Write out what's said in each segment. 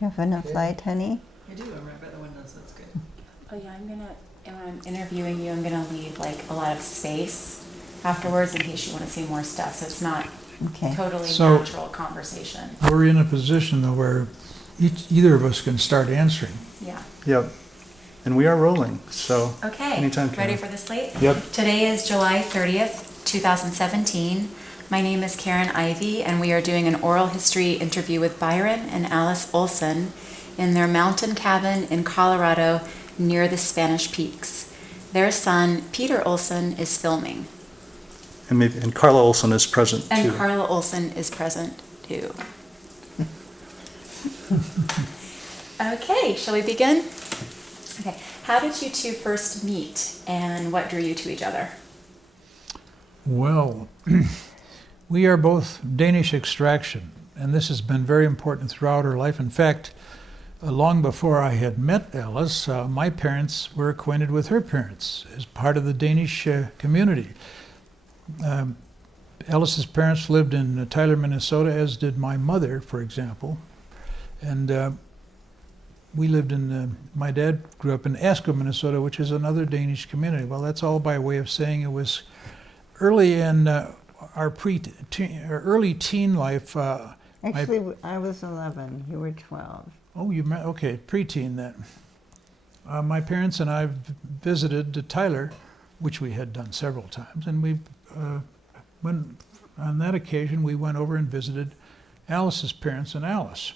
you have enough light, honey? I do. I'm right by the window, so it's good. Oh yeah, when I'm interviewing you, I'm gonna leave like a lot of space afterwards in case you want to see more stuff. So it's not Okay. totally So- natural conversation. We're in a position though where either of us can start answering. Yeah. Yep. And we are rolling, so Okay. anytime, Ready Karen. for the slate? Yep. Today is July 30th, 2017. My name is Karen Ivey, and we are doing an oral history interview with Byron and Alice Olsen in their mountain cabin in Colorado near the Spanish Peaks. Their son, Peter Olsen, is filming, And Carla Olsen is present and too. Carla Olsen is present too. Okay, shall we begin? Okay, how did you two first meet, and what drew you to each other? Well, we are both Danish extraction, and this has been very important throughout our life. In fact, long before I had met Alice, my parents were acquainted with her parents as part of the Danish community. Alice's parents lived in Tyler, Minnesota, as did my mother, for example. And we lived in, my dad grew up in Asko, Minnesota, which is another Danish community. Well, that's all by way of saying it was early in our early teen life. Actually, I was 11. You were 12. Oh, you met, okay, preteen then. My parents and I visited Tyler, which we had done several times, and we on that occasion we went over and visited Alice's parents and Alice.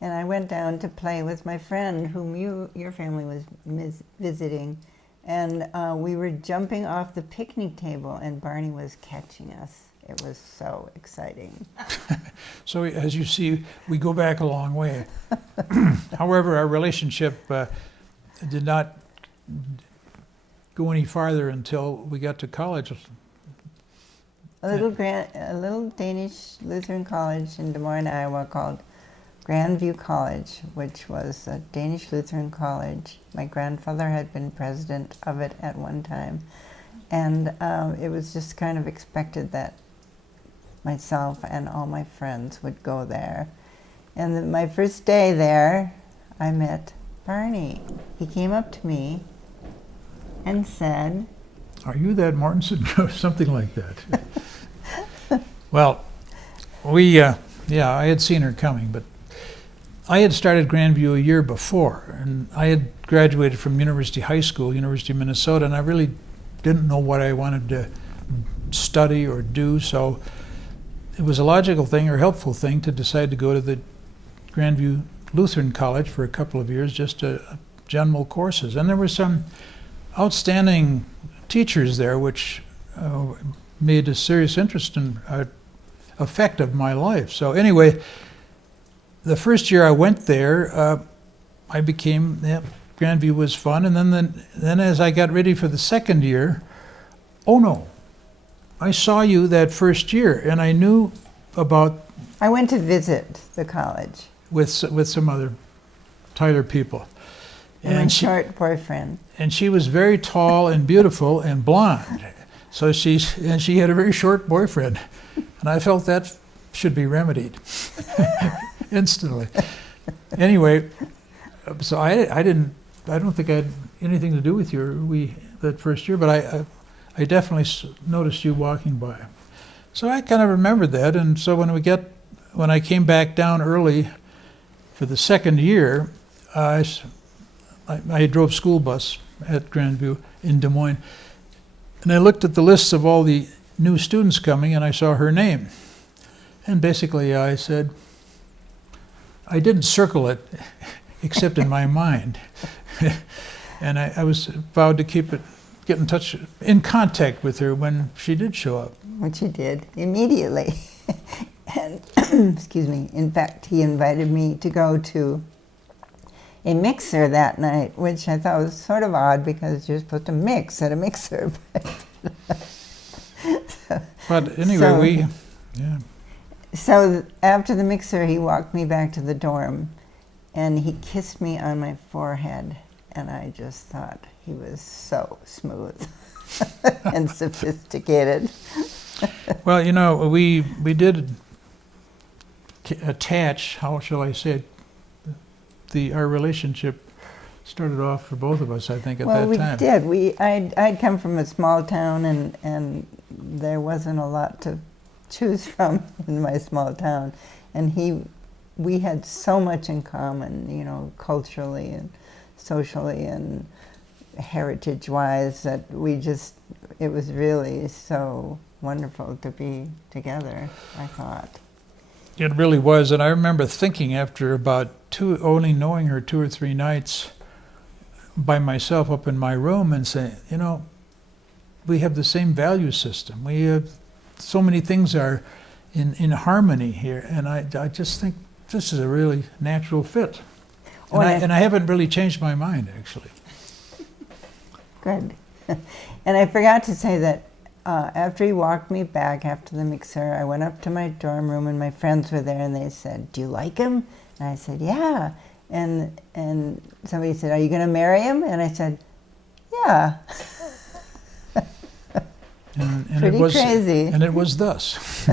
And I went down to play with my friend whom your family was visiting. And we were jumping off the picnic table and Barney was catching us. It was so exciting. So as you see, we go back a long way. However, our relationship did not go any farther until we got to college. A little Danish Lutheran college in Des Moines, Iowa called Grandview College, which was a Danish Lutheran college. My grandfather had been president of it at one time. And it was just kind of expected that myself and all my friends would go there. And my first day there, I met Barney. He came up to me and said, "Are you that Mortensen?" Something like that. Well, I had seen her coming, but I had started Grandview a year before, and I had graduated from University High School, University of Minnesota, and I really didn't know what I wanted to study or do, so it was a logical thing or helpful thing to decide to go to the Grandview Lutheran College for a couple of years, just general courses. And there were some outstanding teachers there, which made a serious interest and effect of my life. So anyway, the first year I went there, I became, Grandview was fun, and then as I got ready for the second year, oh no, I saw you that first year, and I knew about... I went to visit the college. With some other Tyler people. And my short boyfriend. And she was very tall and beautiful and blonde. So she had a very short boyfriend. And I felt that should be remedied instantly. Anyway, so I don't think I had anything to do with you that first year, but I definitely noticed you walking by. So I kind of remembered that, and so when I came back down early for the second year, I drove school bus at Grandview in Des Moines, and I looked at the lists of all the new students coming, and I saw her name. And basically I said, I didn't circle it, except in my mind. And I was vowed to get in contact with her when she did show up. Which he did immediately. And, excuse me, in fact, he invited me to go to a mixer that night, which I thought was sort of odd because you're supposed to mix at a mixer. But anyway, So after the mixer, he walked me back to the dorm, and he kissed me on my forehead, and I just thought he was so smooth and sophisticated. Well, we did attach, how shall I say it, our relationship started off for both of us, I think, at Well, that time. we did. I'd come from a small town, and there wasn't a lot to choose from in my small town. And we had so much in common, you know, culturally and socially and heritage-wise, that it was really so wonderful to be together, I thought. It really was, and I remember thinking after about only knowing her 2 or 3 nights by myself up in my room and saying, you know, we have the same value system. We have so many things are in harmony here, and I just think this is a really natural fit. And I haven't really changed my mind, actually. Good. And I forgot to say that after he walked me back after the mixer, I went up to my dorm room, and my friends were there, and they said, "Do you like him?" And I said, "Yeah." And somebody said, "Are you going to marry him?" And I said, "Yeah." And Pretty crazy. And it was thus.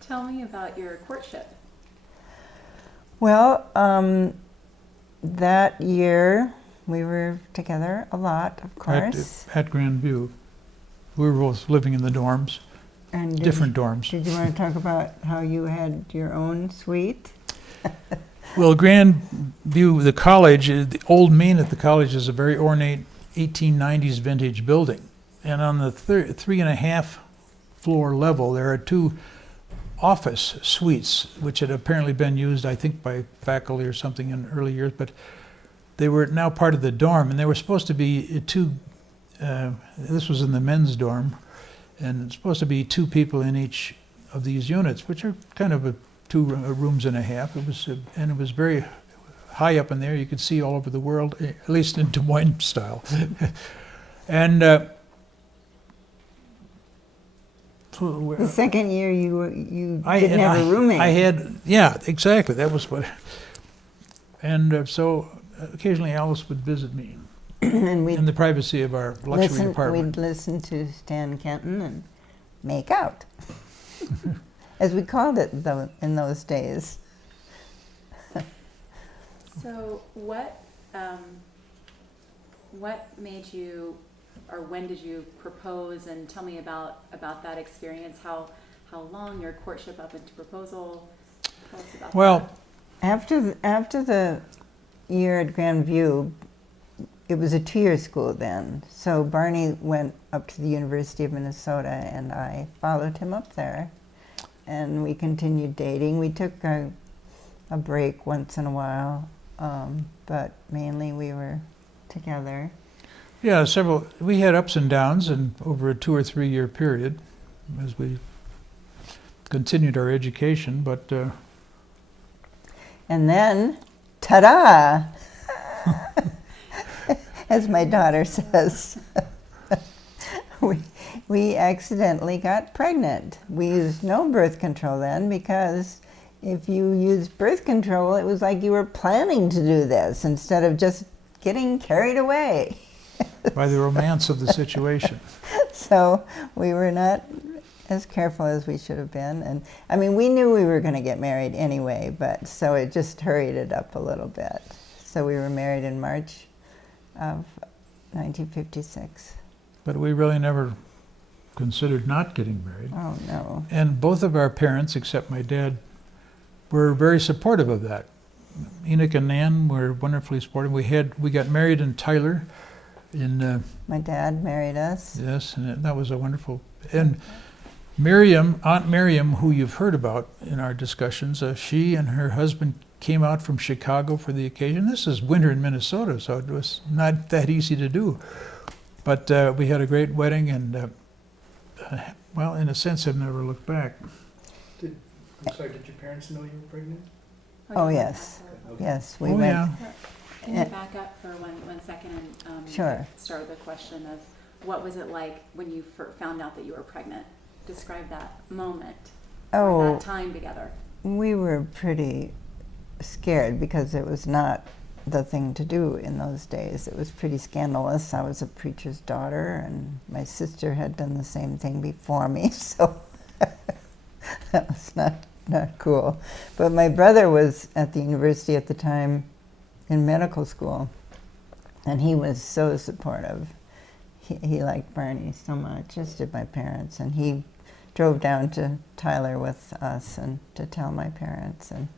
Tell me about your courtship. Well, that year we were together a lot, of course. At Grandview. We were both living in the dorms, And different dorms. Did you want to talk about how you had your own suite? Well, Grandview, the college, the old main at the college is a very ornate 1890s vintage building. And on the 3.5 floor level, there are 2 office suites, which had apparently been used, I think, by faculty or something in early years, but they were now part of the dorm, and they were supposed to be 2, this was in the men's dorm, and it's supposed to be 2 people in each of these units, which are kind of 2 rooms and a half. It was very high up in there. You could see all over the world, at least in Des Moines style. And The second year you didn't have a roommate. Yeah, exactly. That was what. And so occasionally Alice would visit me And in the privacy of our luxury apartment. We'd listen to Stan Kenton and make out, as we called it in those days. So what made you, or when did you propose? And tell me about that experience. How long your courtship up into proposal? Tell us about Well, After the year at Grandview, it was a 2-year school then. So Barney went up to the University of Minnesota, and I followed him up there. And we continued dating. We took a break once in a while, but mainly we were together. yeah, we had ups and downs and over a 2 or 3 year period as we continued our education, but And then, ta-da! As my daughter says, we accidentally got pregnant. We used no birth control then, because if you used birth control, it was like you were planning to do this instead of just getting carried away. by the romance of the situation. So we were not as careful as we should have been. And I mean, we knew we were going to get married anyway, but so it just hurried it up a little bit. So we were married in March of 1956. But we really never considered not getting married. Oh, no. And both of our parents, except my dad, were very supportive of that. Enoch and Nan were wonderfully supportive. We got married in Tyler in My dad married us. yes, and that was a wonderful. And Aunt Miriam, who you've heard about in our discussions, she and her husband came out from Chicago for the occasion. This is winter in Minnesota, so it was not that easy to do. But we had a great wedding, and well, in a sense, I've never looked back. I'm sorry, did your parents know you were pregnant? Oh, yes. Yes, we Oh, went. yeah. Can you back up for one second and Sure. start with the question of what was it like when you found out that you were pregnant? Describe that moment, or Oh, that time together. we were pretty scared because it was not the thing to do in those days. It was pretty scandalous. I was a preacher's daughter, and my sister had done the same thing before me, so that was not cool. But my brother was at the university at the time, in medical school, and he was so supportive. He liked Barney so much, as did my parents, and he drove down to Tyler with us and to tell my parents, and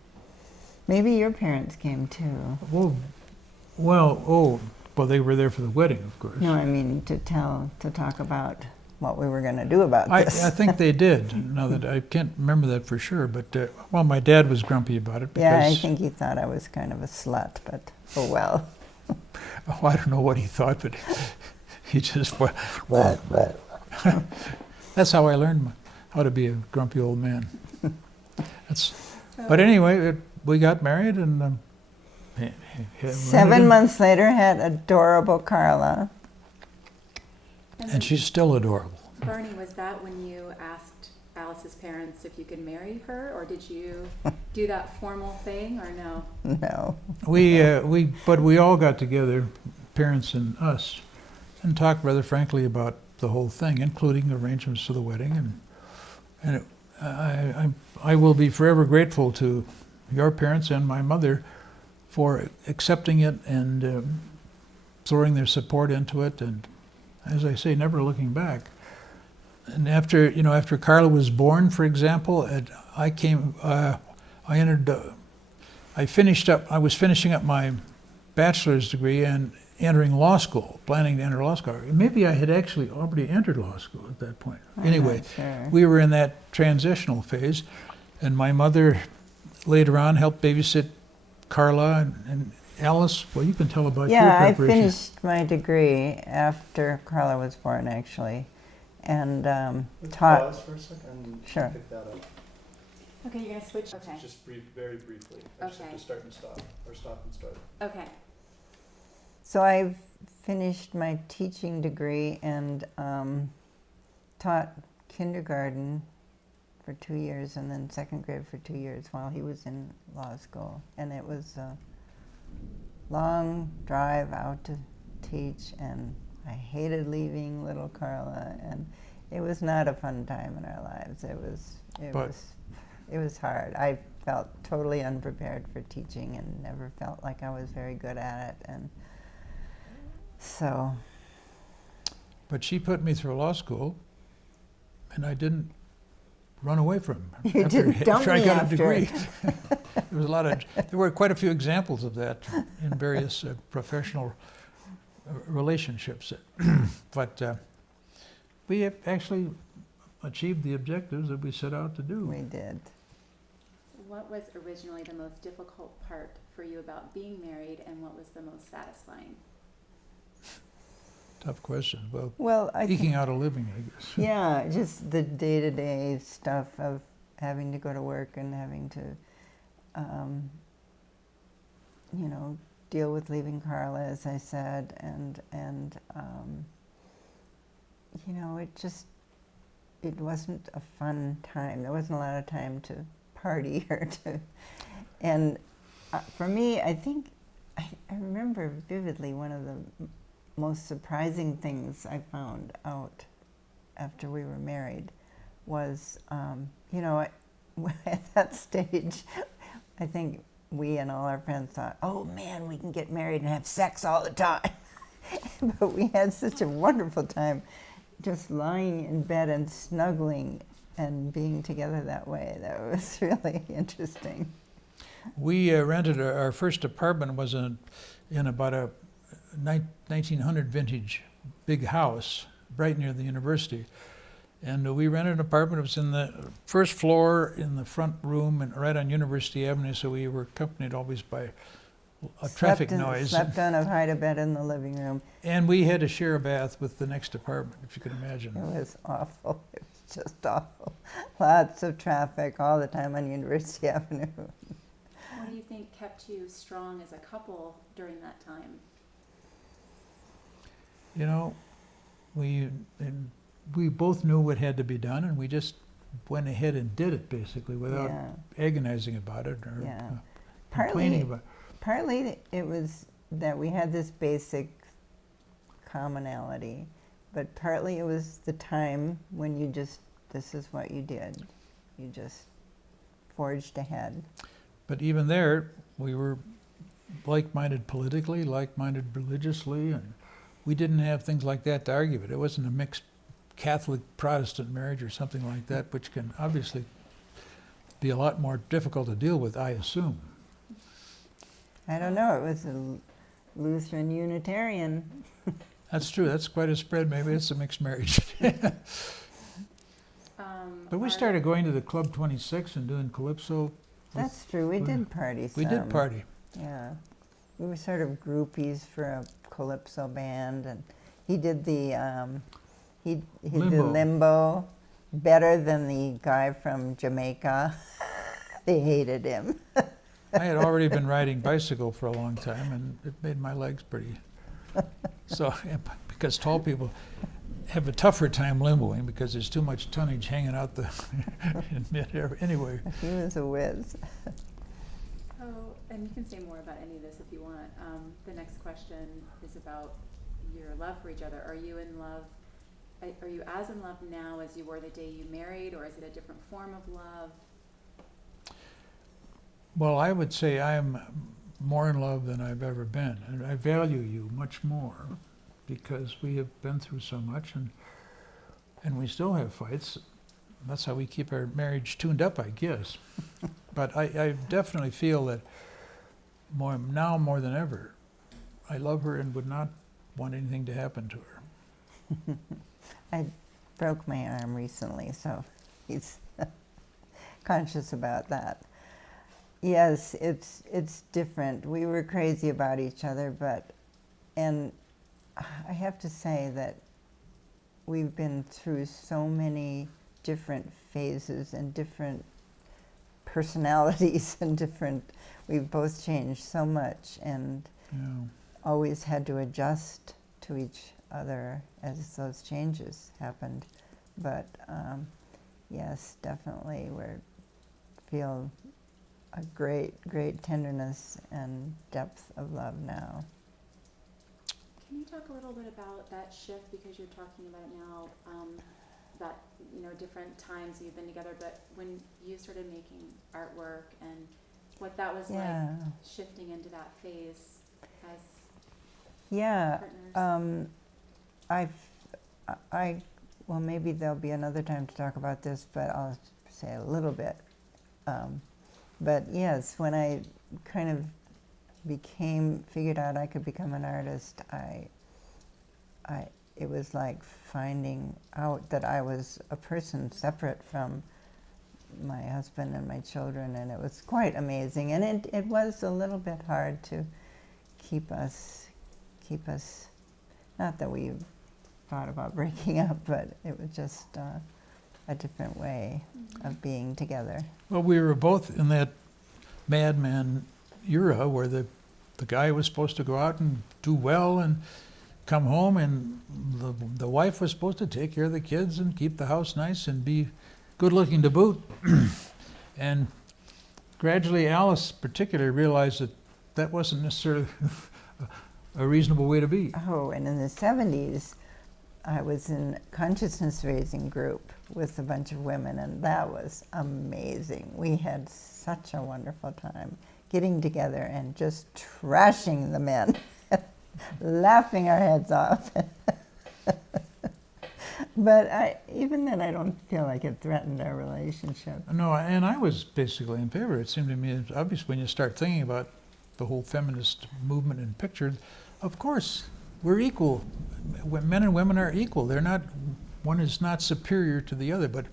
maybe your parents came too. Well, they were there for the wedding, of course. No, I mean to talk about what we were going to do about this. I think they did. Now that I can't remember that for sure, but my dad was grumpy about it because Yeah, I think he thought I was kind of a slut, but oh well. I don't know what he thought, but he just. That's how I learned how to be a grumpy old man. But anyway, we got married, and 7 months later, had adorable Carla. and she's still adorable. Barney, was that when you asked Alice's parents if you could marry her, or did you do that formal thing, or no? No. But we all got together, parents and us, and talked rather frankly about the whole thing, including arrangements for the wedding, and I will be forever grateful to your parents and my mother for accepting it and throwing their support into it, and as I say, never looking back. And after Carla was born, for example, I was finishing up my bachelor's degree and entering law school, planning to enter law school. Maybe I had actually already entered law school at that point. Anyway, not sure. we were in that transitional phase, and my mother later on helped babysit Carla and Alice. Well, you can tell about your Yeah, I preparation. finished my degree after Carla was born, actually, and Let's taught. pause for a second and Sure. pick that up. Okay, you're gonna switch. Okay. Just very briefly. I just have Okay. to start and stop, or stop and start. Okay. So I've finished my teaching degree and taught kindergarten for 2 years and then second grade for 2 years while he was in law school. And it was a long drive out to teach, and I hated leaving little Carla, and it was not a fun time in our lives. It was hard. I felt totally unprepared for teaching and never felt like I was very good at it, and so. But she put me through law school, and I didn't run away from her. You didn't dump I me got after a degree. it. There were quite a few examples of that in various professional relationships. But we have actually achieved the objectives that we set out to do. We did. What was originally the most difficult part for you about being married, and what was the most satisfying? Tough question. Well, I Eking think, out a living, I guess. yeah, just the day-to-day stuff of having to go to work and having to, deal with leaving Carla, as I said, and it wasn't a fun time. There wasn't a lot of time to party and for me, I think, I remember vividly one of the most surprising things I found out after we were married was, at that stage, I think we and all our friends thought, oh man, we can get married and have sex all the time. But we had such a wonderful time just lying in bed and snuggling and being together that way. That was really interesting. We rented our first apartment was in about a 1900 vintage big house right near the university. And we rented an apartment. It was in the first floor in the front room and right on University Avenue, so we were accompanied always by a traffic noise. Slept on a hide a bed in the living room. And we had to share a bath with the next apartment, if you can imagine. It was awful. It was just awful. Lots of traffic all the time on University Avenue. What do you think kept you strong as a couple during that time? You know, we both knew what had to be done, and we just went ahead and did it, basically, without agonizing about it or complaining about it. Partly it was that we had this basic commonality, but partly it was the time when this is what you did. You just forged ahead. But even there, we were like-minded politically, like-minded religiously, and we didn't have things like that to argue with. It wasn't a mixed Catholic-Protestant marriage or something like that, which can obviously be a lot more difficult to deal with, I assume. I don't know, it was a Lutheran Unitarian. That's true. That's quite a spread. Maybe it's a mixed marriage. But we started going to the Club 26 and doing calypso. That's true, we did party some. We did party. Yeah. We were sort of groupies for a calypso band, and he did the he did limbo better than the guy from Jamaica. They hated him. I had already been riding bicycle for a long time, and it made my legs pretty. So, because tall people have a tougher time limboing because there's too much tonnage hanging out the in midair. Anyway. He was a whiz. So, and you can say more about any of this if you want. The next question is about your love for each other. Are you in love? Are you as in love now as you were the day you married, or is it a different form of love? Well, I would say I am more in love than I've ever been, and I value you much more because we have been through so much, and we still have fights. That's how we keep our marriage tuned up, I guess. But I definitely feel that now more than ever, I love her and would not want anything to happen to her. I broke my arm recently, so he's conscious about that. Yes, it's different. We were crazy about each other, and I have to say that we've been through so many different phases and different personalities and we've both changed so much and always had to adjust to each other as those changes happened. But yes, definitely feel a great tenderness and depth of love now. Can you talk a little bit about that shift, because you're talking about now about different times you've been together, but when you started making artwork and what that was like shifting into that phase as partners? Well, maybe there'll be another time to talk about this, but I'll say a little bit. But yes, when I kind of figured out I could become an artist, it was like finding out that I was a person separate from my husband and my children, and it was quite amazing. And it was a little bit hard to keep us, not that we thought about breaking up, but it was just a different way of being together. Well, we were both in that madman era where the guy was supposed to go out and do well and come home, and the wife was supposed to take care of the kids and keep the house nice and be good looking to boot. And gradually Alice particularly realized that wasn't necessarily a reasonable way to be. Oh, and in the 70s, I was in a consciousness raising group with a bunch of women, and that was amazing. We had such a wonderful time getting together and just trashing the men, laughing our heads off. But even then, I don't feel like it threatened our relationship. No, and I was basically in favor. It seemed to me it's obvious when you start thinking about the whole feminist movement in picture, of course, we're equal. Men and women are equal. They're not, one is not superior to the other, but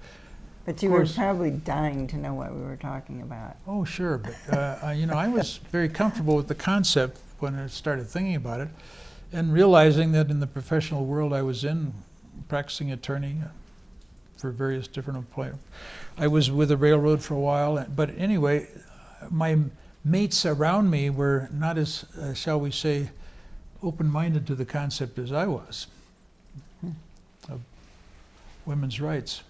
you were probably dying to know what we were talking about. Oh, sure, but I was very comfortable with the concept when I started thinking about it, and realizing that in the professional world I was in, practicing attorney for various different employers. I was with the railroad for a while, but anyway, my mates around me were not as, shall we say, open-minded to the concept as I was of women's rights.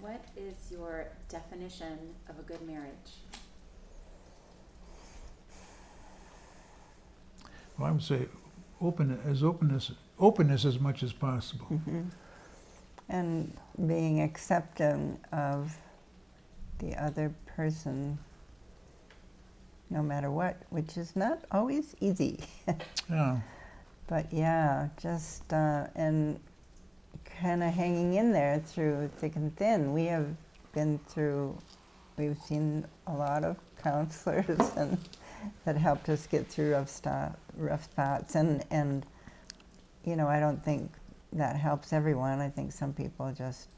What is your definition of a good marriage? Well, I would say openness as much as possible. Mm-hmm. And being accepting of the other person no matter what, which is not always easy. Yeah. But yeah, just and kind of hanging in there through thick and thin. We've seen a lot of counselors and that helped us get through rough spots, and I don't think that helps everyone. I think some people just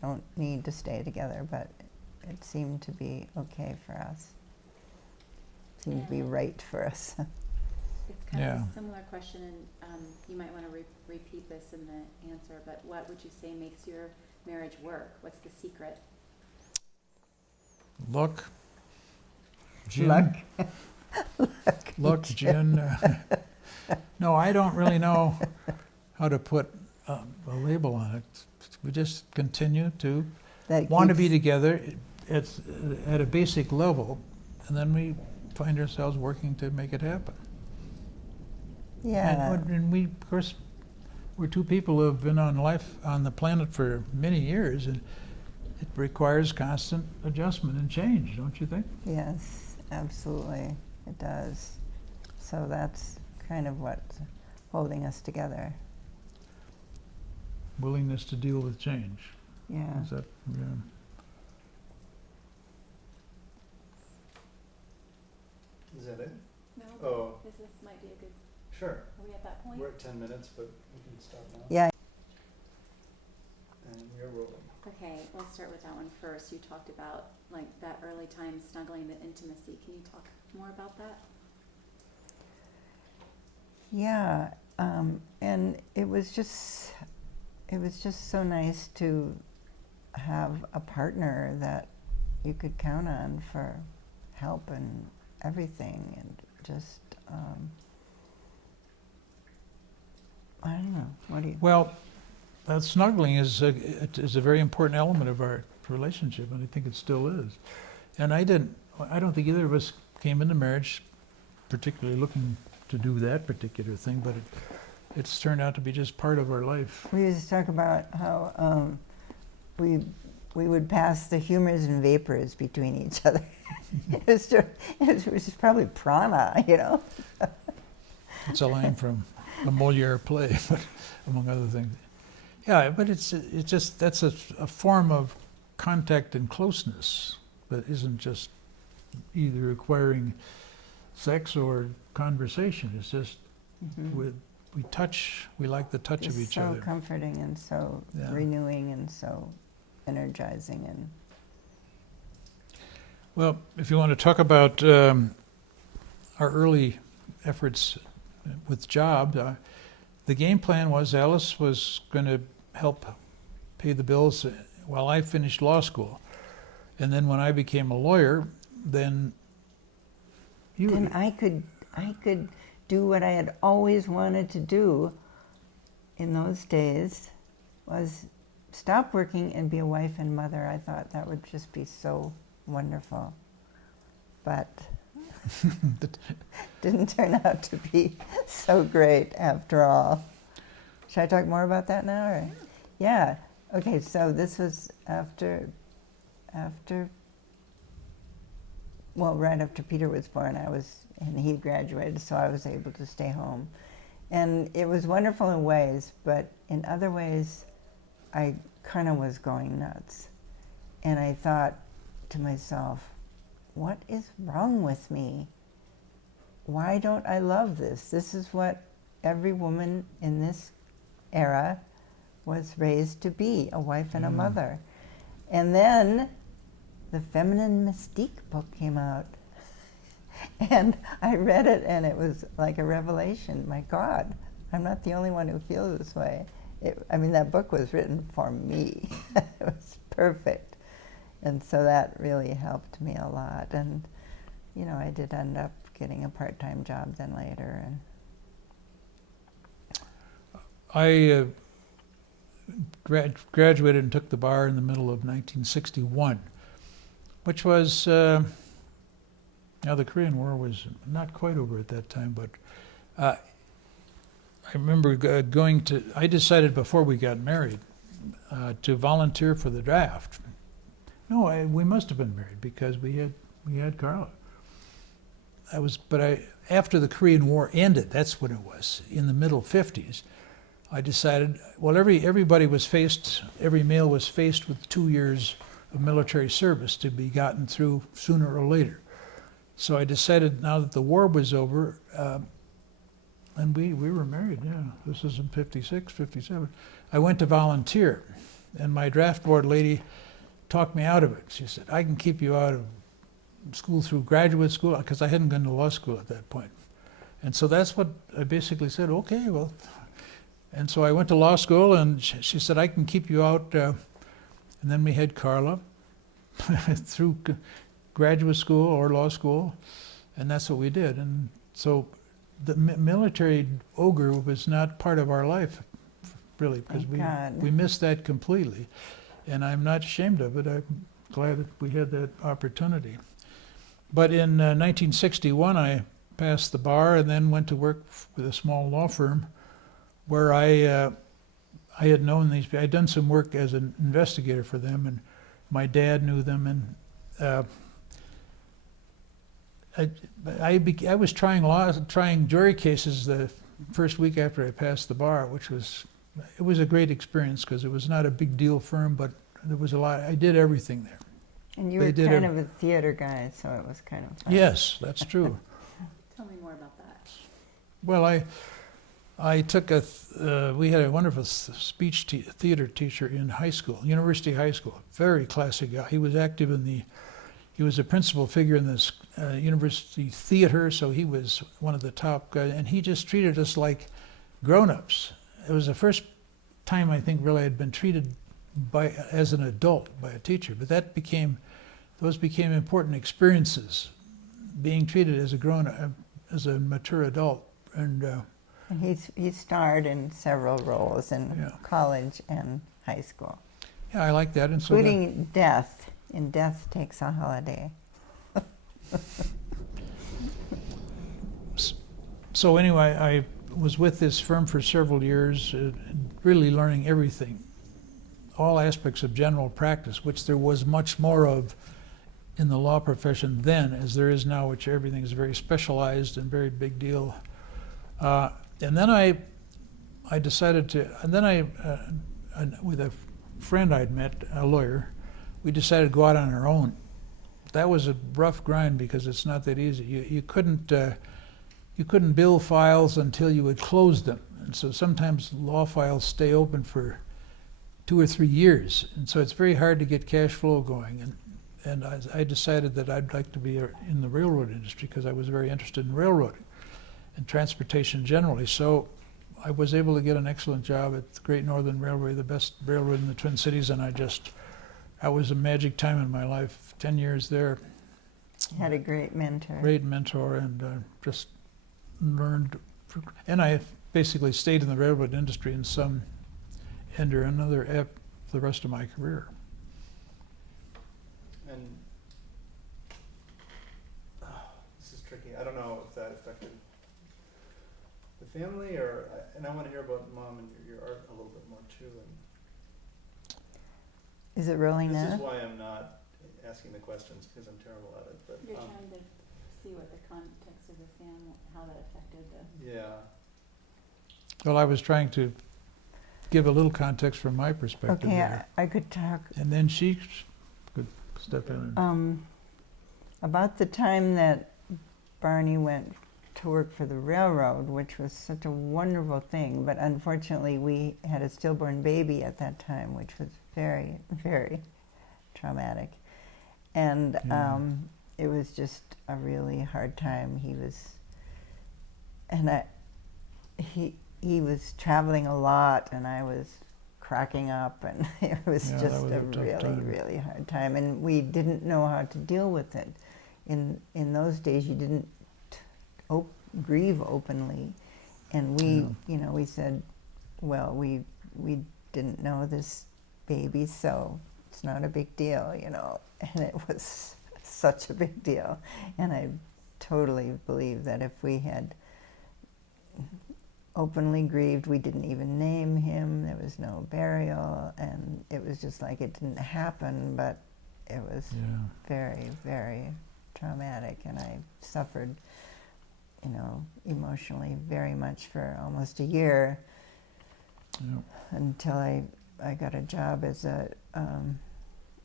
don't need to stay together, but it seemed to be okay for us. Seemed to be right for us. It's kind of Yeah. a similar question, and you might want to repeat this in the answer, but what would you say makes your marriage work? What's the secret? Luck. Gin. Luck. Luck, gin. No, I don't really know how to put a label on it. We just continue to That want to be keeps- together at a basic level, and then we find ourselves working to make it happen. Yeah. And we, of course, we're two people who have been on the planet for many years, and it requires constant adjustment and change, don't you think? Yes, absolutely, it does. So that's kind of what's holding us together. Willingness to deal with change. Yeah. Is that, yeah. Is that it? No, Oh, this might be a good, sure. are we at that point? We're at 10 minutes, but we can stop now. Yeah. And we're rolling. Okay, let's start with that one first. You talked about like that early time snuggling, the intimacy. Can you talk more about that? Yeah, and it was just so nice to have a partner that you could count on for help and everything, and just I don't know. What do you? Well, that snuggling is a very important element of our relationship, and I think it still is. And I don't think either of us came into marriage particularly looking to do that particular thing, but it's turned out to be just part of our life. We used to talk about how we would pass the humors and vapors between each other. it was probably prana, It's a line from a Moliere play, but among other things. Yeah, but it's just that's a form of contact and closeness that isn't just either requiring sex or conversation. It's just we touch. We like the touch of each so other. So comforting and so Yeah. renewing and so energizing and. Well, if you want to talk about our early efforts with jobs, the game plan was Alice was going to help pay the bills while I finished law school. And then when I became a lawyer, then Then I could do what I had always wanted to do in those days, was stop working and be a wife and mother. I thought that would just be so wonderful. But didn't turn out to be so great after all. Should I talk more about that now? Or? Yeah. Okay, so this was after, well, right after Peter was born, and he graduated, so I was able to stay home. And it was wonderful in ways, but in other ways, I kind of was going nuts. And I thought to myself, what is wrong with me? Why don't I love this? This is what every woman in this era was raised to be, a wife and a mother. And then the Feminine Mystique book came out. And I read it, and it was like a revelation. My God, I'm not the only one who feels this way. That book was written for me. It was perfect. And so that really helped me a lot. And, I did end up getting a part-time job then later. And I graduated and took the bar in the middle of 1961, which was, the Korean War was not quite over at that time, but I remember I decided before we got married to volunteer for the draft. No, we must have been married because we had Carla. after the Korean War ended, that's when it was, in the middle 50s, I decided, well, every male was faced with 2 years of military service to be gotten through sooner or later. So I decided, now that the war was over, and we were married, yeah, this is in 56, 57, I went to volunteer, and my draft board lady talked me out of it. She said, I can keep you out of school through graduate school, because I hadn't gone to law school at that point. And so that's what I basically said, okay, well. And so I went to law school, and she said, I can keep you out. And then we had Carla through graduate school or law school, and that's what we did. And so the military ogre was not part of our life, really, because we missed that completely. And I'm not ashamed of it. I'm glad that we had that opportunity. But in 1961, I passed the bar and then went to work with a small law firm where I had known these people. I'd done some work as an investigator for them, and my dad knew them. And I was trying jury cases the first week after I passed the bar, which was a great experience because it was not a big deal firm, but there was a lot. I did everything there. And you were kind of a theater guy, so it was kind of fun. Yes, that's true. Tell me more about that. Well, I took we had a wonderful speech theater teacher in high school, University High School, very classy guy. He was active he was a principal figure in this university theater, so he was one of the top guys, and he just treated us like grown-ups. It was the first time I think really I'd been treated as an adult by a teacher, but those became important experiences, being treated as as a mature adult. And he starred in several roles in college and high school. Yeah, I like that. And so including Death, in Death Takes a Holiday. So anyway, I was with this firm for several years, really learning everything, all aspects of general practice, which there was much more of in the law profession then as there is now, which everything is very specialized and very big deal. And then I decided to, and then with a friend I'd met, a lawyer, we decided to go out on our own. That was a rough grind because it's not that easy. You couldn't bill files until you had closed them. And so sometimes law files stay open for 2 or 3 years. And so it's very hard to get cash flow going. And I decided that I'd like to be in the railroad industry because I was very interested in railroading and transportation generally. So I was able to get an excellent job at the Great Northern Railway, the best railroad in the Twin Cities, and that was a magic time in my life, 10 years there. Had a great mentor. Great mentor, and just learned. And I basically stayed in the railroad industry in some end or another the rest of my career. And this is tricky. I don't know if that affected the family, and I want to hear about Mom and your art a little bit more too. And is it rolling now? This is why I'm not asking the questions because I'm terrible at it. But you're trying to see what the context of the family, how that affected the. Yeah. Well, I was trying to give a little context from my perspective. Okay, there. I could talk. And then she could step in. About the time that Barney went to work for the railroad, which was such a wonderful thing, but unfortunately we had a stillborn baby at that time, which was very, very traumatic. And it was just a really hard time. He was was traveling a lot, and I was cracking up, and it was just a really, really hard time. And we didn't know how to deal with it. In those days, you didn't grieve openly, and we said, well, we didn't know this baby, so it's not a big deal, and it was such a big deal. And I totally believe that if we had openly grieved, we didn't even name him, there was no burial, and it was just like it didn't happen, but it was very, very traumatic, and I suffered, emotionally very much for almost a year Yeah. until I got a job as a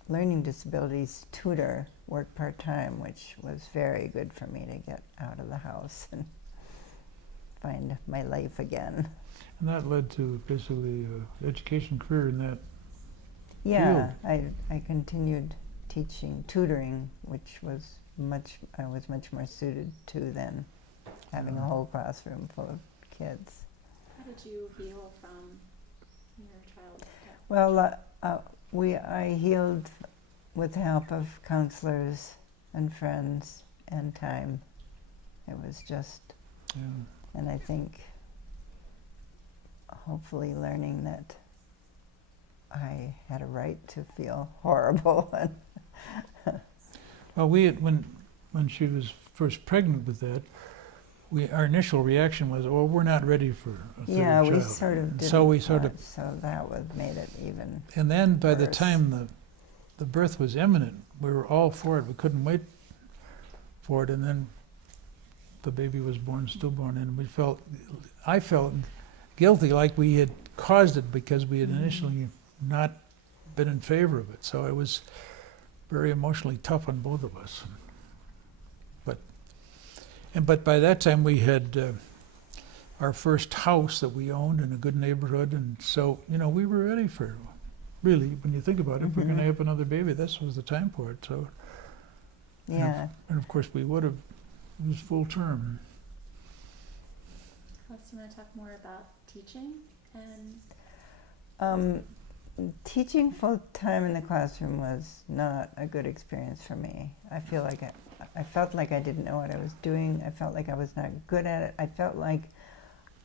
learning disabilities tutor, worked part-time, which was very good for me to get out of the house and find my life again. And that led to basically an education career in that. Yeah, I continued teaching, tutoring, which was I was much more suited to than having a whole classroom full of kids. How did you heal from your child's death? Well, I healed with the help of counselors and friends and time. It was just, Yeah. and I think hopefully learning that I had a right to feel horrible. Well, when she was first pregnant with that, our initial reaction was, "Oh, we're not ready for a third Yeah, child." we sort of And did. so we sort of, So that made it even. and then by the worse. time the birth was imminent, we were all for it. We couldn't wait for it, and then the baby was born, stillborn, and I felt guilty, like we had caused it because we had initially not been in favor of it. So it was very emotionally tough on both of us. But by that time we had our first house that we owned in a good neighborhood, and so we were ready for it. Really, when you think about it, if we're going to have another baby, this was the time for it. So, Yeah. and of course we would have. It was full term. Alice, do you want to talk more about teaching and Teaching full-time in the classroom was not a good experience for me. I felt like I didn't know what I was doing. I felt like I was not good at it. I felt like,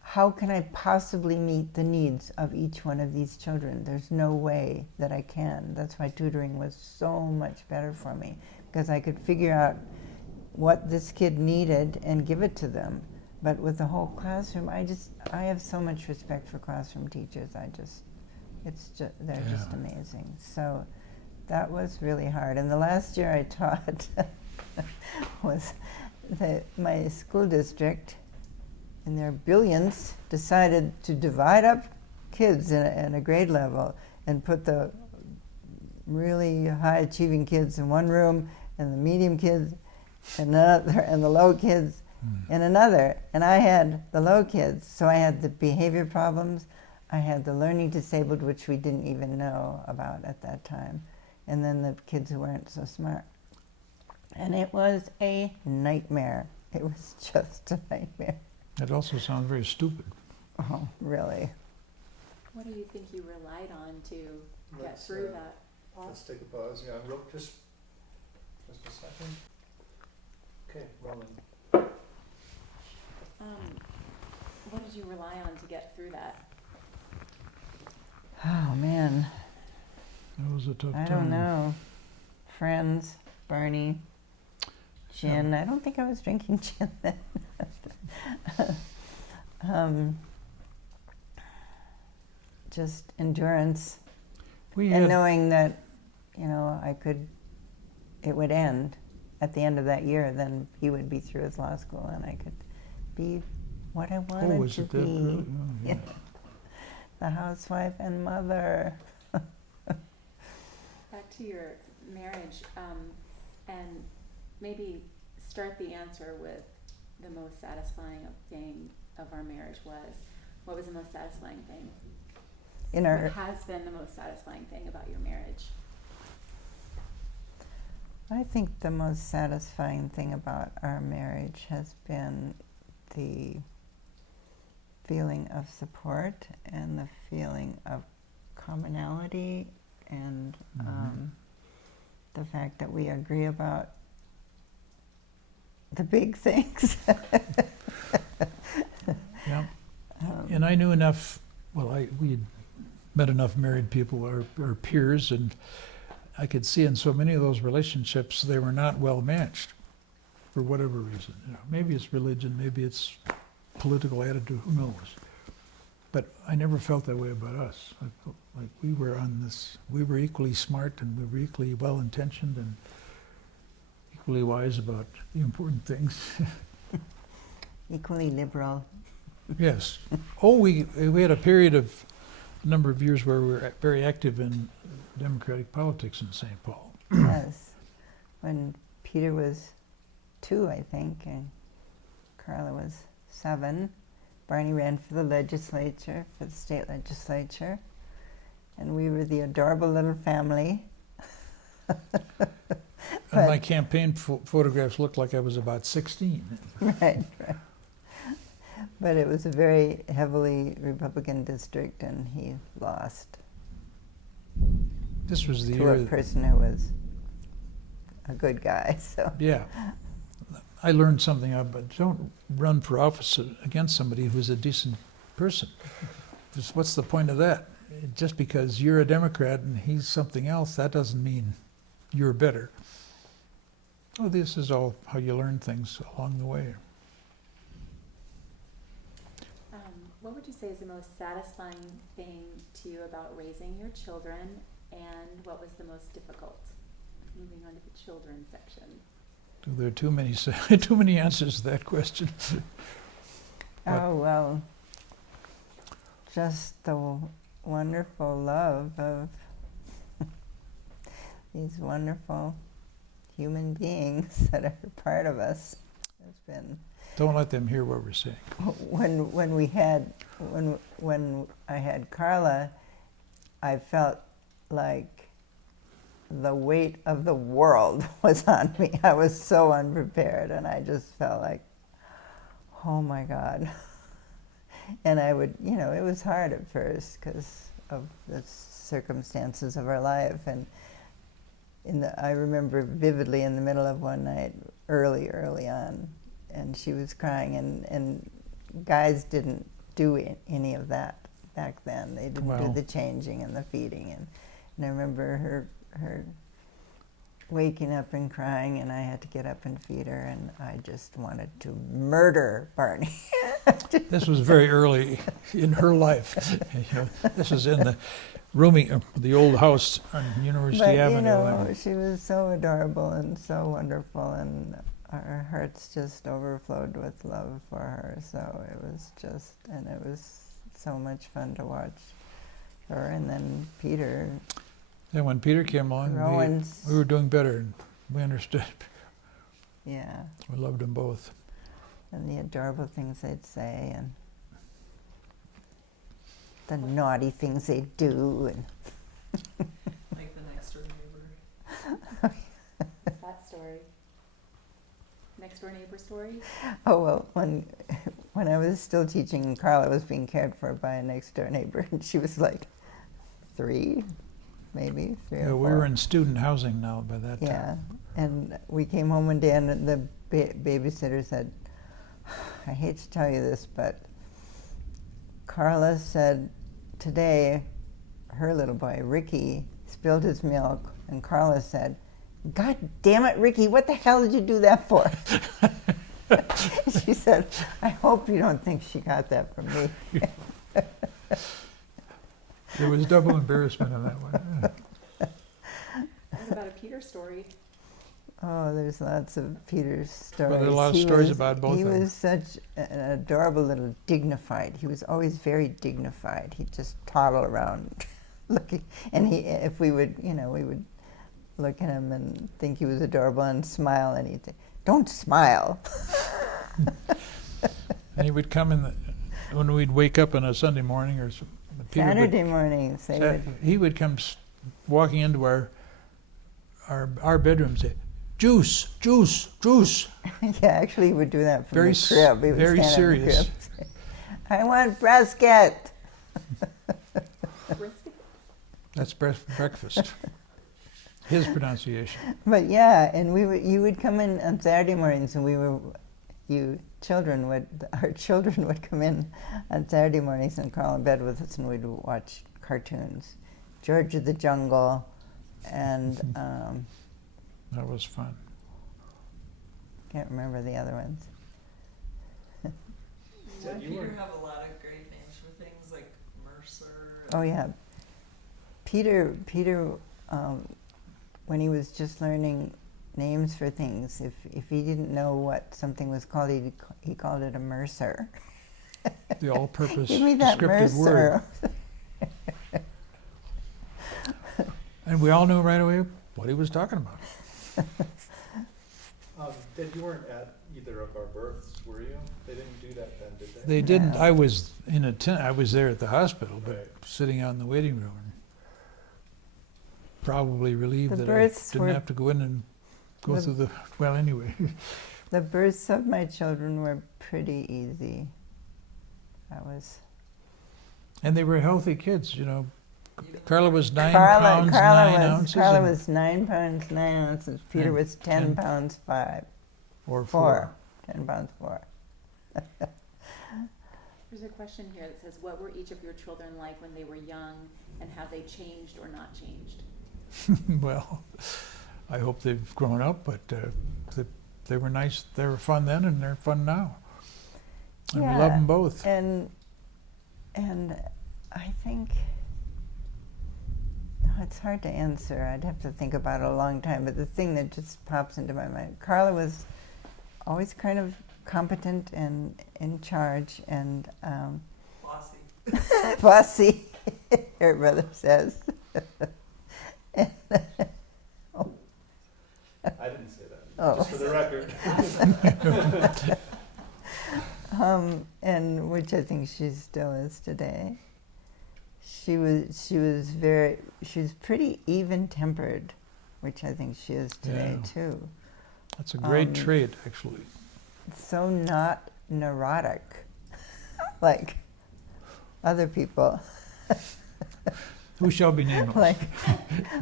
how can I possibly meet the needs of each one of these children? There's no way that I can. That's why tutoring was so much better for me, because I could figure out what this kid needed and give it to them. But with the whole classroom, I have so much respect for classroom teachers. They're just amazing. So that was really hard. And the last year I taught was my school district, in their billions, decided to divide up kids in a grade level and put the really high achieving kids in one room and the medium kids in another and the low kids in another. And I had the low kids, so I had the behavior problems. I had the learning disabled, which we didn't even know about at that time, and then the kids who weren't so smart. And it was a nightmare. It was just a nightmare. That also sounds very stupid. Oh, really? what do you think you relied on to get Let's, through that? Let's take a pause. Yeah, just a second. Okay, rolling. What did you rely on to get through that? Oh, man. That was a tough time. I don't know. Friends, Barney, gin. I don't think I was drinking gin then. Just endurance. And knowing that, it would end at the end of that year, then he would be through his law school and I could be what I wanted was to it that be. early? Oh, yeah. The housewife and mother. Back to your marriage, and maybe start the answer with the most satisfying thing of our marriage was. What was the most satisfying thing? What has been the most satisfying thing about your marriage? I think the most satisfying thing about our marriage has been the feeling of support and the feeling of commonality and the fact that we agree about the big things. Yeah. And I knew enough, we had met enough married people, our peers, and I could see in so many of those relationships they were not well matched for whatever reason. Maybe it's religion, maybe it's political attitude, who knows. But I never felt that way about us. I felt like we were equally smart and we were equally well-intentioned and equally wise about the important things. Equally liberal. Yes. Oh, we had a period of a number of years where we were very active in democratic politics in St. Paul. Yes. When Peter was 2, I think, and Carla was 7, Barney ran for the legislature, for the state legislature, and we were the adorable little family. And my campaign photographs looked like I was about 16. Right. But it was a very heavily Republican district, and he lost This was the to year. a person who was a good guy. So Yeah. I learned something out, but don't run for office against somebody who's a decent person. Just what's the point of that? Just because you're a Democrat and he's something else, that doesn't mean you're better. Oh, this is all how you learn things along the way. What would you say is the most satisfying thing to you about raising your children, and what was the most difficult? Moving on to the children section. There are too many answers to that question. oh well, just the wonderful love of these wonderful human beings that are part of us has been. Don't let them hear what we're saying. When I had Carla, I felt like the weight of the world was on me. I was so unprepared, and I just felt like, oh my God. And I would, it was hard at first because of the circumstances of our life. And I remember vividly in the middle of one night, early on, and she was crying, and guys didn't do any of that back then. They didn't do the changing and the feeding, and I remember her waking up and crying, and I had to get up and feed her, and I just wanted to murder Barney. This was very early in her life. This was in the old house on University Avenue. But she was so adorable and so wonderful, and our hearts just overflowed with love for her. So it was so much fun to watch her. And then Peter. And when Peter came along, we were doing better, and we understood. Yeah. We loved them both. And the adorable things they'd say, and the naughty things they'd do, and Like the next door neighbor. What's that story? Next door neighbor story? oh well, when I was still teaching, Carla was being cared for by a next door neighbor, and she was like 3, maybe 3 or 4. We were in student housing now by that time. Yeah, and we came home one day, and the babysitter said, I hate to tell you this, but Carla said today her little boy, Ricky, spilled his milk, and Carla said, God damn it, Ricky, what the hell did you do that for? She said, I hope you don't think she got that from me. There was double embarrassment in that one. What about a Peter story? Oh, there's lots of Peter's stories. Well, there are a lot of stories about both He of them. was such an adorable little dignified. He was always very dignified. He'd just toddle around looking, and if we would, we would look at him and think he was adorable and smile, and he'd say, don't smile. And he would come when we'd wake up on a Sunday morning or something. Saturday mornings, He would come walking into our bedroom and say, juice, juice, juice. Yeah, actually he would do that from Very the crib. He would very stand in the serious. crib and say, I want brisket. Brisket? That's breakfast. His pronunciation. But yeah, and you would come in on Saturday mornings, and our children would come in on Saturday mornings and crawl in bed with us, and we'd watch cartoons, George of the Jungle, and That was fun. can't remember the other ones. Did Peter have a lot of great names for things like Mercer? Oh yeah, Peter. When he was just learning names for things. If he didn't know what something was called, he called it a Mercer. The all-purpose Give me that descriptive word. Mercer. And we all knew right away what he was talking about. Dad, you weren't at either of our births, were you? They didn't do that then, did they? They didn't. No. I was I was there at the hospital, but Right. sitting out in the waiting room, and probably relieved The that I births didn't were- have to go in and go the- through the. Well, anyway, The births of my children were pretty easy. and they were healthy kids. You know, Carla was 9 Carla, pounds Carla 9 was, ounces, Carla and- was 9 pounds 9 ounces. Peter And- was 10 and- pounds 5. or 4. 10 pounds 4. There's a question here that says, what were each of your children like when they were young, and have they changed or not changed? Well, I hope they've grown up, but they were nice. They were fun then, and they're fun now. And we love Yeah, them both. And I think it's hard to answer. I'd have to think about it a long time. But the thing that just pops into my mind, Carla was always kind of competent and in charge and Bossy. bossy, her brother says. I didn't say that, Oh. just for the record. And which I think she still is today. She was pretty even-tempered, which I think she is today Yeah. too. That's a great trait, actually. So not neurotic like other people, Who shall be nameless?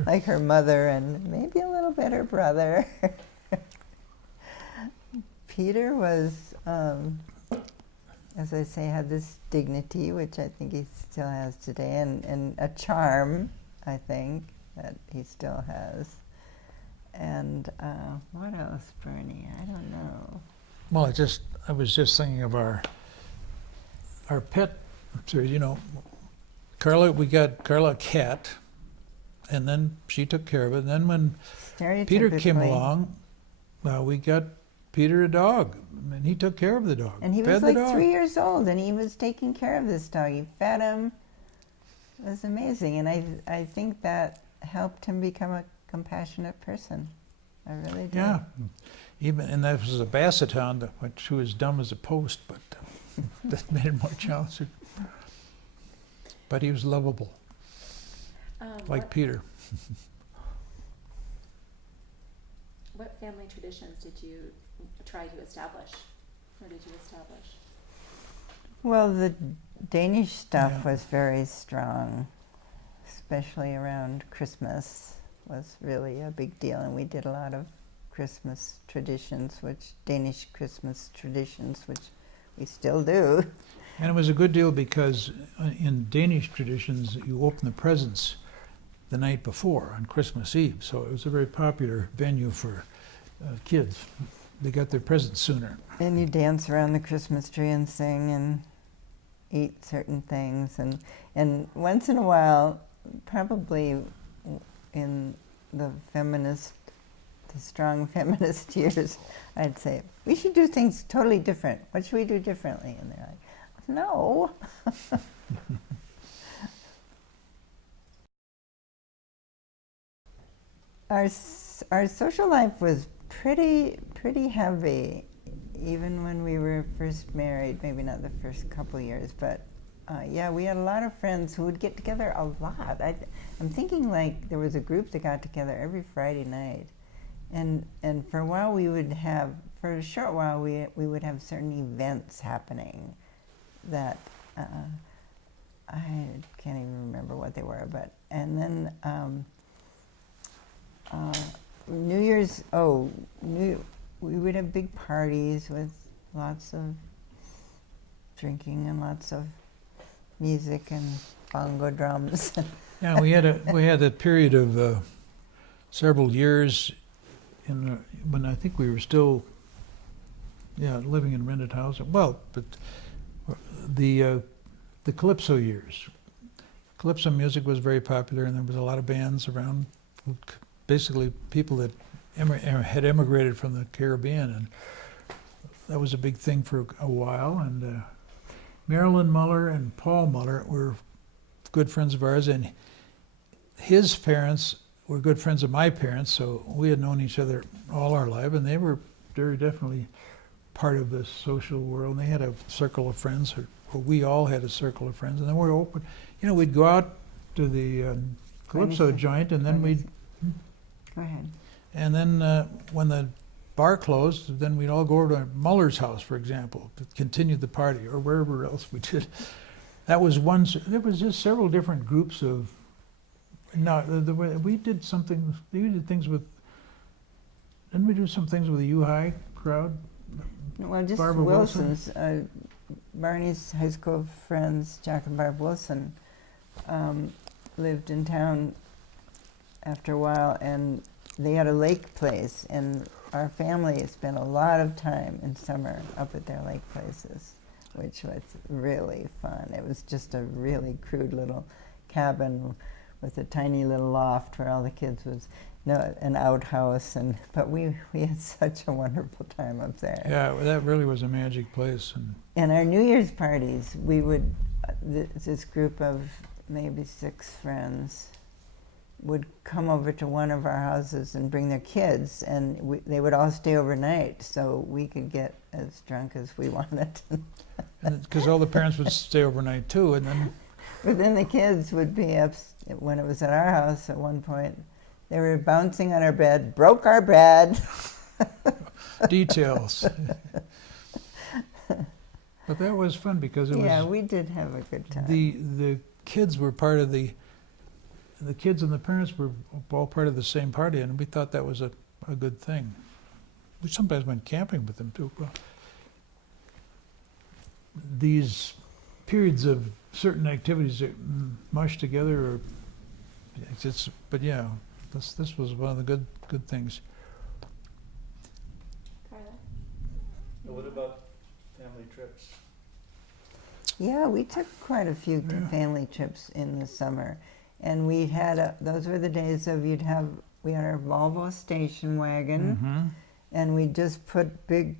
like her mother and maybe a little bit her brother. Peter was, as I say, had this dignity, which I think he still has today, and a charm, I think, that he still has. And what else, Bernie? I don't know. Well, I was just thinking of our pet. So, you know, we got Carla a cat, and then she took care of it. And then when Peter came Stereotypically- along, we got Peter a dog, and he took care of the dog. And he fed was the like dog. 3 years old, and he was taking care of this dog. He fed him. It was amazing, and I think that helped him become a compassionate person. I really do. Yeah, and that was a basset hound, which was dumb as a post, but that made it more challenging. But he was lovable, like Peter. What family traditions did you try to establish, or did you establish? Well, the Danish stuff Yeah. was very strong, especially around Christmas was really a big deal, and we did a lot of Christmas traditions, Danish Christmas traditions, which we still do. And it was a good deal because in Danish traditions, you open the presents the night before on Christmas Eve. So it was a very popular venue for kids. They got their presents sooner. And you dance around the Christmas tree and sing and eat certain things. And once in a while, probably in the strong feminist years, I'd say, we should do things totally different. What should we do differently? And they're like, no. Our social life was pretty heavy, even when we were first married. Maybe not the first couple years, but yeah, we had a lot of friends who would get together a lot. I'm thinking like there was a group that got together every Friday night, and for a while for a short while we would have certain events happening that I can't even remember what they were, and then. New Year's, we would have big parties with lots of drinking and lots of music and bongo drums. Yeah, we had a period of several years when I think we were still living in rented housing. Well, but the Calypso years. Calypso music was very popular, and there was a lot of bands around. Basically, people that had emigrated from the Caribbean, and that was a big thing for a while. And Marilyn Muller and Paul Muller were good friends of ours, and his parents were good friends of my parents, so we had known each other all our life, and they were very definitely part of the social world. And they had a circle of friends, or we all had a circle of friends, and then we were open. You know, we'd go out to the Calypso joint, and then we'd... Go ahead. And then when the bar closed, then we'd all go over to Muller's house, for example, to continue the party, or wherever else we did. That was one. There was just several different groups of. No, we did something. We did things with. Didn't we do some things with the U-High crowd? Well, just Barbara Wilson's. Barney's high school friends, Jack and Barb Wilson, lived in town after a while, and they had a lake place, and our family spent a lot of time in summer up at their lake places, which was really fun. It was just a really crude little cabin with a tiny little loft where all the kids was, an outhouse, but we had such a wonderful time up there. Yeah, that really was a magic place. And our New Year's parties, we would, this group of maybe 6 friends would come over to one of our houses and bring their kids, and they would all stay overnight, so we could get as drunk as we wanted. Because all the parents would stay overnight too, and then... But then the kids would be up, when it was at our house at one point, they were bouncing on our bed, broke our bed. Details. But that was fun because it was... Yeah, we did have a good time. The kids were part of the kids and the parents were all part of the same party, and we thought that was a good thing. We sometimes went camping with them too. Well, these periods of certain activities that mush together, or but yeah, this was one of the good things. But what about family trips? Yeah, we took quite a few family trips in the summer. And we had, those were the days of we had our Volvo station wagon, and we just put big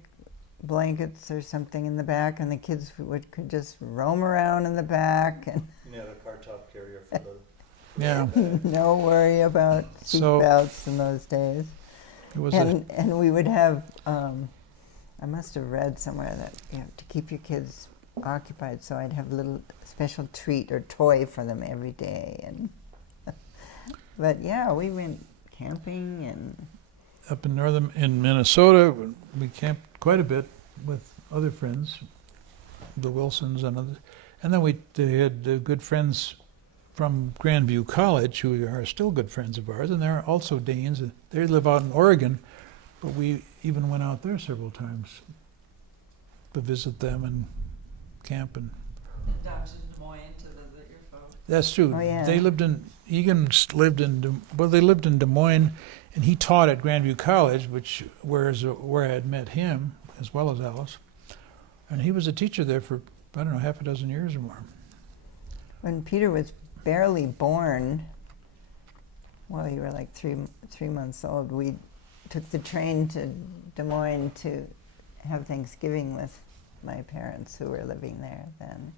blankets or something in the back, and the kids could just roam around in the back. And You had a car top carrier for the... Yeah. no worry about seat belts in those days. It was and we would have, I must have read somewhere that to keep your kids occupied, so I'd have a little special treat or toy for them every day. And but yeah, we went camping and up in Minnesota. We camped quite a bit with other friends, the Wilsons and others, and then we had good friends from Grandview College who are still good friends of ours, and they're also Danes. They live out in Oregon, but we even went out there several times to visit them and camp. And down to Des Moines to visit your folks. that's true. Oh, yeah. They lived in they lived in Des Moines, and he taught at Grandview College, where I had met him as well as Alice, and he was a teacher there for I don't know, half a dozen years or more. when Peter was barely born, well, you were like three months old, we took the train to Des Moines to have Thanksgiving with my parents who were living there then.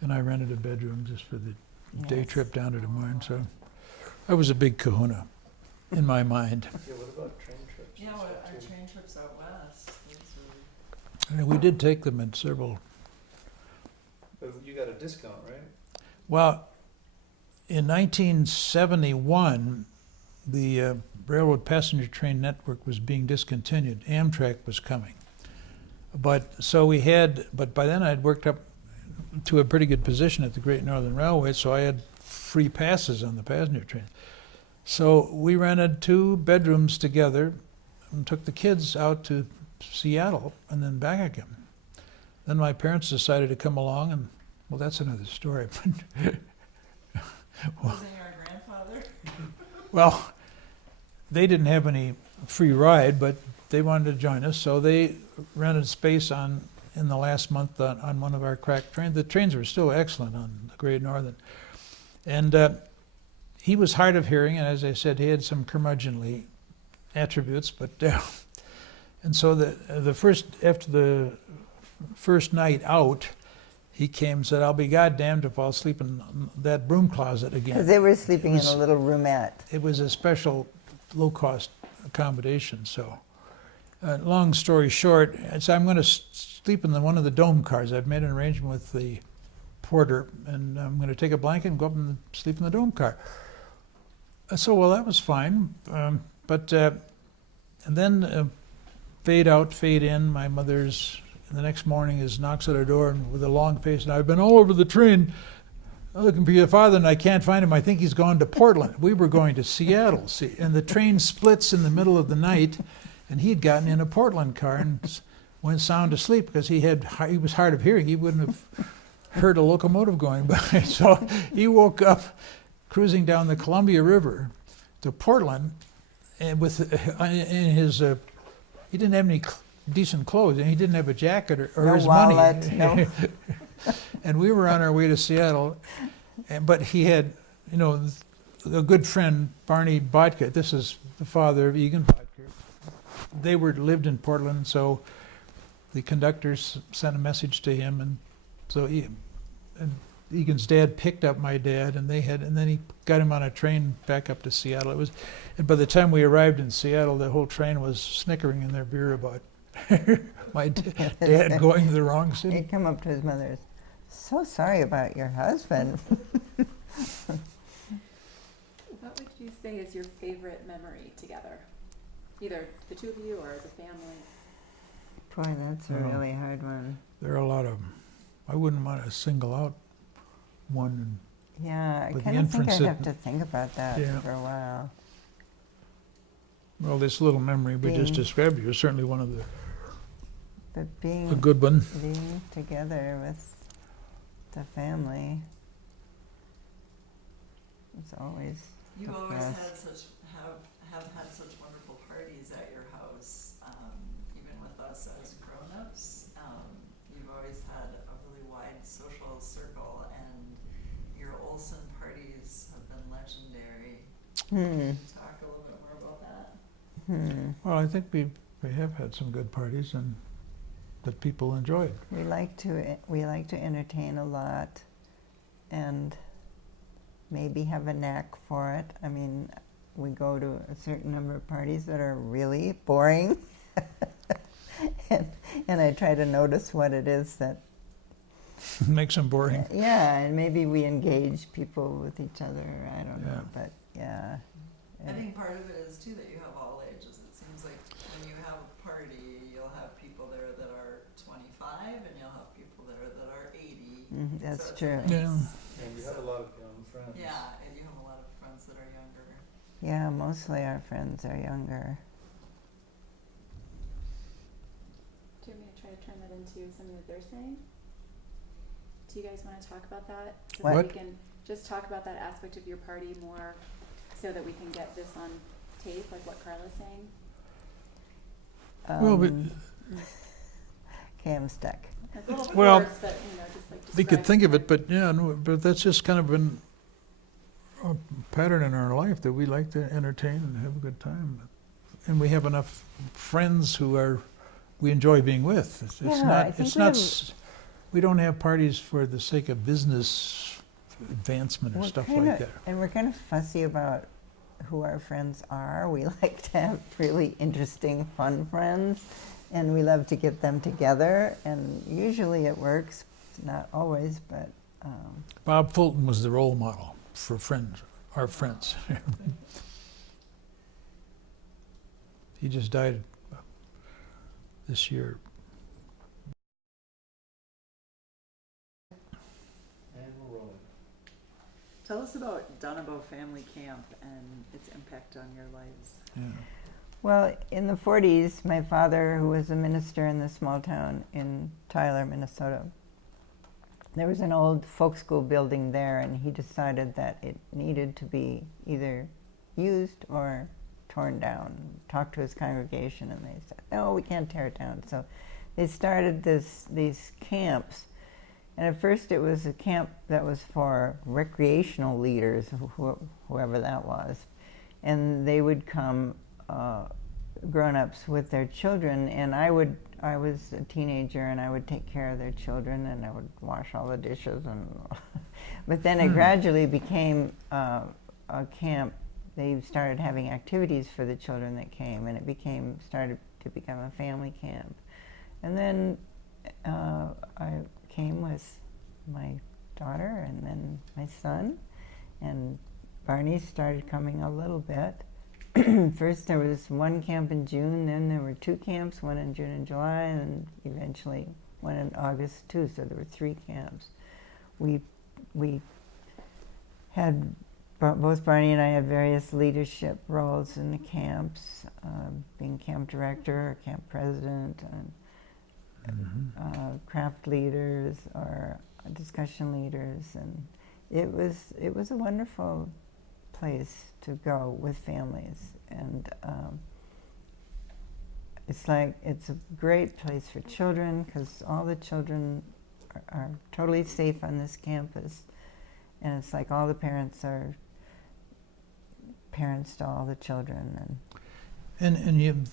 And I rented a bedroom just for the day Yes. trip down to Des Moines, so I was a big kahuna in my mind. Yeah, what about train trips? Yeah, and what, stuff, our too? train trips out west. Those were And we did take them in several. But you got a discount, right? Well, in 1971, the railroad passenger train network was being discontinued. Amtrak was coming. But by then I'd worked up to a pretty good position at the Great Northern Railway, so I had free passes on the passenger train. So we rented 2 bedrooms together and took the kids out to Seattle and then back again. Then my parents decided to come along, and well, that's another story. losing our grandfather. Well, they didn't have any free ride, but they wanted to join us, so they rented space in the last month on one of our cracked trains. The trains were still excellent on the Great Northern. And he was hard of hearing, and as I said, he had some curmudgeonly attributes, but and so after the first night out, he came and said, "I'll be goddamned if I'll sleep in that broom closet again." Because they were sleeping in a little roomette. It was a special low-cost accommodation. So, long story short, so I'm going to sleep in one of the dome cars. I've made an arrangement with the porter, and I'm going to take a blanket and go up and sleep in the dome car. So, well, that was fine. But and then fade out, fade in. My mother's, the next morning, knocks at our door and with a long face, and I've been all over the train looking for your father, and I can't find him. I think he's gone to Portland. We were going to Seattle, see, and the train splits in the middle of the night, and he'd gotten in a Portland car and went sound asleep because he was hard of hearing. He wouldn't have heard a locomotive going by. So he woke up cruising down the Columbia River to Portland, and in his he didn't have any decent clothes, and he didn't have a jacket or No his wallet, money. no. And we were on our way to Seattle, but he had, a good friend, Barney Olsen. This is the father of Egan Bodker. They lived in Portland, so the conductors sent a message to him, and so and Egan's dad picked up my dad, and then he got him on a train back up to Seattle. And by the time we arrived in Seattle, the whole train was snickering in their beer about my dad going to the wrong city. He'd come up to his mother, "So sorry about your husband." What would you say is your favorite memory together? Either the two of you or as a family? Boy, that's a really hard one. There are a lot of them. I wouldn't want to single out one. Yeah, I But the kind of think inference I'd that- have to think about that Yeah. for a while. Well, this little memory we just Being- described you is certainly one of But a good one. being together with the family, it's always You the always best. had have had such wonderful parties at your house, even with us as grown-ups. You've always had a really wide social circle, and your Olsen parties have been legendary. Talk a little bit more about that. Well, I think we have had some good parties and that people enjoyed. We like to entertain a lot, and maybe have a knack for it. I mean, we go to a certain number of parties that are really boring, and I try to notice what it is that. Makes them boring. Yeah, and maybe we engage people with each other. I don't know, Yeah. but yeah. I think part of it is too that you have all ages. It seems like when you have a party, you'll have people there that are 25, and you'll have people there that are 80. That's So it's true. nice. Yeah. And you have a lot of young friends. Yeah, and you have a lot of friends that are younger. Yeah, mostly our friends are younger. Do you want me to try to turn that into something that they're saying? Do you guys want to talk about that? So What? that we can just talk about that aspect of your party more so that we can get this on tape, like what Carla's saying? Well, but Okay, I'm stuck. It's a little Well, coarse, but, just like we could think of it, describe but yeah, no, but that's just kind of been a pattern in our life that we like to entertain and have a good time. And we have enough friends who we enjoy being with. It's Yeah, I not, think it's we not, have- s- we don't have parties for the sake of business advancement or We're stuff kinda- like that. And we're kind of fussy about who our friends are. We like to have really interesting, fun friends, and we love to get them together. And usually it works, not always, but Bob Fulton was the role model for friends, our friends. He just died this year. And we're rolling. Tell us about Donabow Family Camp and its impact on your lives. Yeah. well, in the 40s, my father, who was a minister in the small town in Tyler, Minnesota, there was an old folk school building there, and he decided that it needed to be either used or torn down. Talked to his congregation, and they said, "No, we can't tear it down." So they started these camps, and at first it was a camp that was for recreational leaders, whoever that was, and they would come grown-ups with their children, and I was a teenager, and I would take care of their children, and I would wash all the dishes, and but then it gradually became a camp. They started having activities for the children that came, and it started to become a family camp. And then I came with my daughter, and then my son, and Barney started coming a little bit. First there was one camp in June, then there were 2 camps, one in June and July, and eventually one in August too, so there were 3 camps. We had, both Barney and I had various leadership roles in the camps, being camp director or camp president, and craft leaders or discussion leaders, and it was a wonderful place to go with families, and it's a great place for children because all the children are totally safe on this campus, and it's like all the parents are parents to all the children, And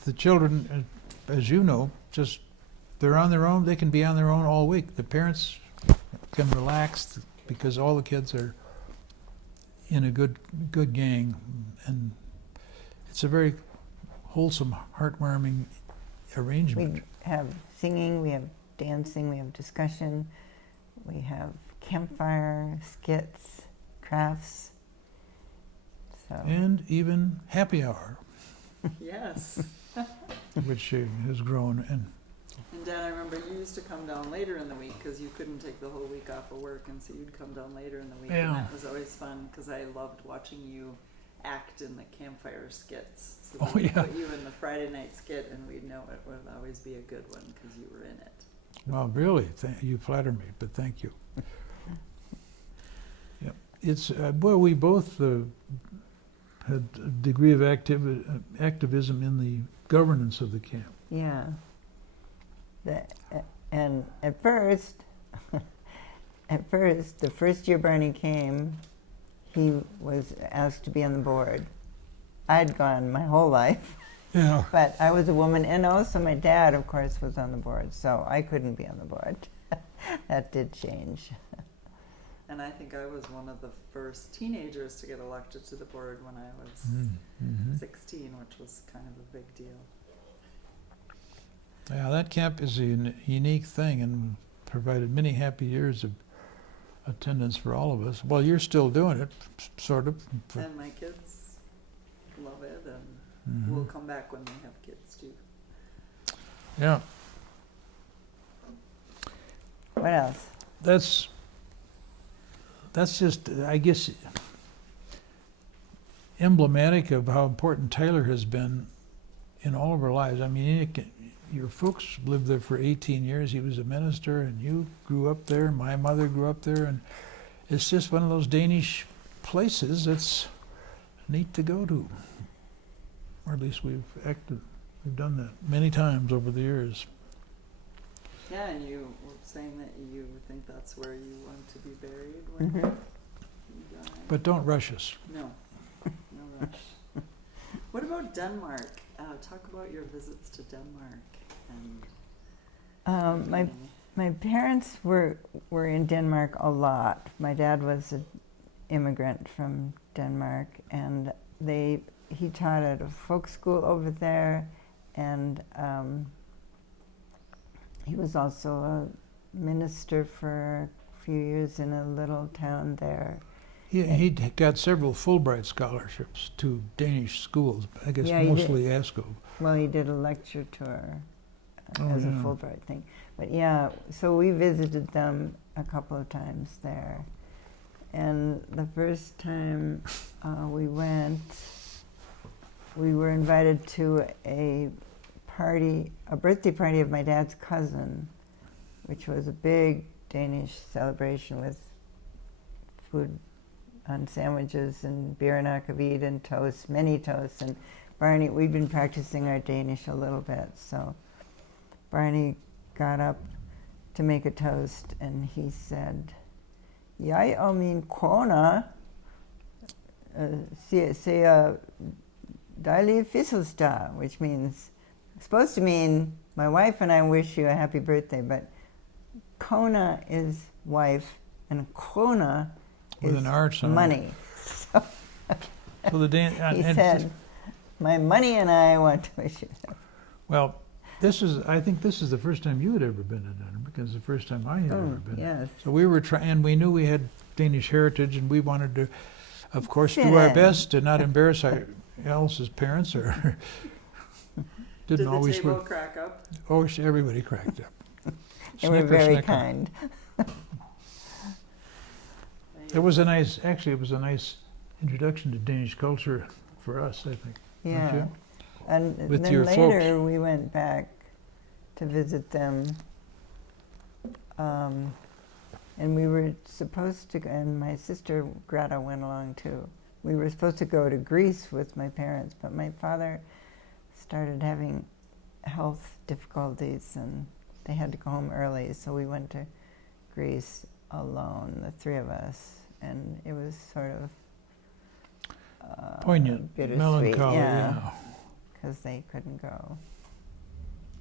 the children, as you know, just they're on their own. They can be on their own all week. The parents can relax because all the kids are in a good gang, and it's a very wholesome, heartwarming arrangement. we have singing, we have dancing, we have discussion, we have campfire, skits, crafts. So And even happy hour, Yes. which has grown. And Dad, I remember you used to come down later in the week because you couldn't take the whole week off of work, and so you'd come down later in the week, Yeah. and that was always fun because I loved watching you act in the campfire skits. So Oh, we'd yeah. put you in the Friday night skit, and we'd know it would always be a good one because you were in it. well, really, you flatter me, but thank you. Yeah, it's well, we both had a degree of activism in the governance of the camp. yeah. And at first, the first year Barney came, he was asked to be on the board. I'd gone my whole life, Yeah. but I was a woman, and also my dad, of course, was on the board, so I couldn't be on the board. That did change. And I think I was one of the first teenagers to get elected to the board when I was Mm-hmm. 16, which was kind of a big deal. Yeah, that camp is a unique thing and provided many happy years of attendance for all of us. Well, you're still doing it, sort of. And my kids love it, and Mhm. we'll come back when they have kids too. Yeah, What else? that's just, I guess, emblematic of how important Tyler has been in all of our lives. I mean, your folks lived there for 18 years. He was a minister, and you grew up there. My mother grew up there, and it's just one of those Danish places that's neat to go to. Or at least we've done that many times over the years. Yeah, and you were saying that you think that's where you want to be buried when Mhm. you die. But don't rush us. No, no rush. What about Denmark? Talk about your visits to Denmark and My parents were in Denmark a lot. My dad was an immigrant from Denmark, and he taught at a folk school over there, and he was also a minister for a few years in a little town there. He got several Fulbright scholarships to Danish schools, I guess Yeah, he mostly ASCO. Well, he did a lecture tour Oh, as a yeah. Fulbright thing. But yeah, so we visited them a couple of times there. And the first time we went, we were invited to a birthday party of my dad's cousin, which was a big Danish celebration with food on sandwiches and beer and akavit and toast, many toasts. And Barney, we'd been practicing our Danish a little bit, so Barney got up to make a toast, and he said, "Jeg og min kone ser Dejlig fødselsdag, which means, supposed to mean, my wife and I wish you a happy birthday, but Kona is wife, and krona With is an arch on it. money. So So the he said, my money and I want to wish you. well, I think this is the first time you had ever been to Denmark, because the first time I had ever been. Yes. So we were trying, and we knew we had Danish heritage, and we wanted to, of course, Fit do our in. best to not embarrass Alice's parents, or Did didn't the always table work. crack up? Oh, everybody cracked up. They were Snicker, very snicker. kind. It was a nice introduction to Danish culture for us, I think. don't Yeah. you? And With then your later we went back to visit them. And we were supposed to, and my sister Greta went along too. We were supposed to go to Greece with my parents, but my father started having health difficulties and they had to go home early, so we went to Greece alone, the three of us, and it was sort of Poignant, bittersweet, melancholy, yeah, because they couldn't go.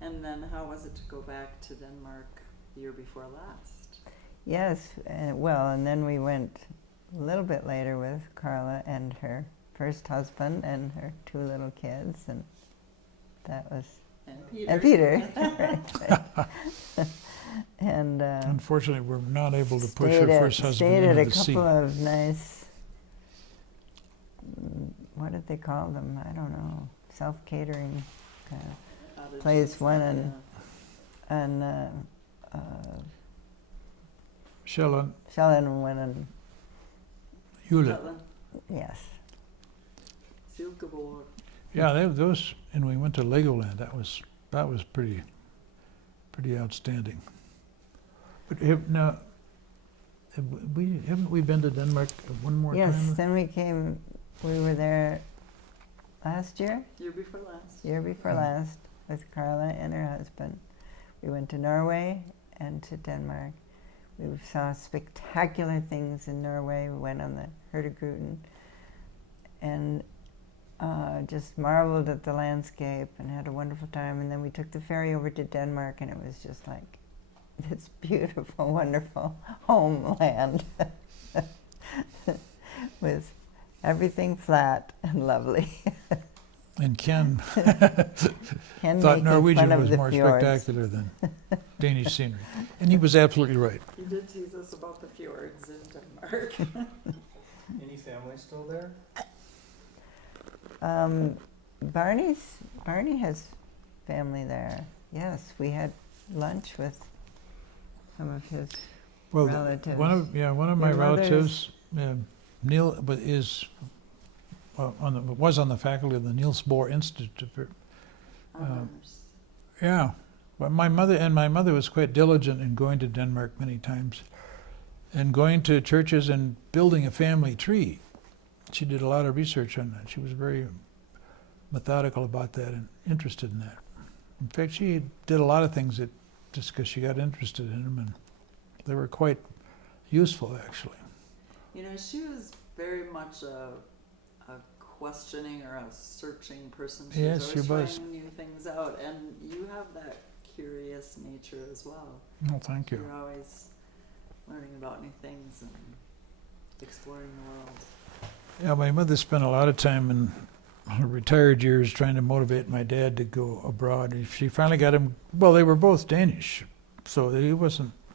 And then how was it to go back to Denmark the year before last? Yes, well, and then we went a little bit later with Carla and her first husband and her two little kids, and that was And Peter. and Peter. Right. And Unfortunately, we're not able to push stayed her at, first husband stayed at into a the couple sea. of nice, what did they call them? I don't know, self-catering kind of Cottages, place. One yeah. and Sjælland, Shellen went and Jule. Jutland, yes. Silkeborg. Yeah, those, and we went to Legoland. That was pretty outstanding. But haven't we been to Denmark one more Yes, time? then we were there last year, Year before last. year before last, with Carla and her husband. We went to Norway and to Denmark. We saw spectacular things in Norway. We went on the Hurtigruten and just marveled at the landscape and had a wonderful time. And then we took the ferry over to Denmark, and it was just like this beautiful, wonderful homeland with everything flat and lovely. And Ken Ken thought making Norwegian fun of was the more fjords. spectacular than Danish scenery. And he was absolutely right. You did tease us about the fjords in Denmark. Any family still there? Barney has family there. Yes, we had lunch with some of his Well, relatives. one of my Your mother's- relatives, Neil, was on the faculty of the Niels Bohr Institute. Yeah, but my mother was quite diligent in going to Denmark many times, and going to churches and building a family tree. She did a lot of research on that. She was very methodical about that and interested in that. In fact, she did a lot of things just because she got interested in them, and they were quite useful, actually. You know, she was very much a questioning or a searching person. She Yes, was she always was. trying new things out, and you have that curious nature as well. Oh, thank you. You're always learning about new things and exploring the world. Yeah, my mother spent a lot of time in her retired years trying to motivate my dad to go abroad. She finally got him, well, they were both Danish, so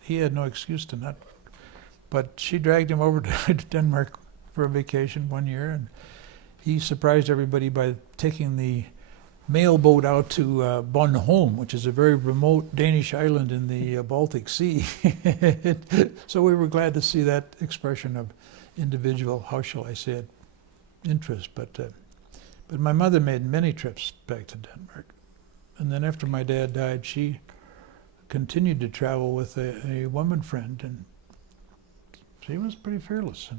he had no excuse to not. But she dragged him over to Denmark for a vacation one year, and he surprised everybody by taking the mail boat out to Bornholm, which is a very remote Danish island in the Baltic Sea. So we were glad to see that expression of individual, how shall I say it, interest. But my mother made many trips back to Denmark. And then after my dad died, she continued to travel with a woman friend, and she was pretty fearless.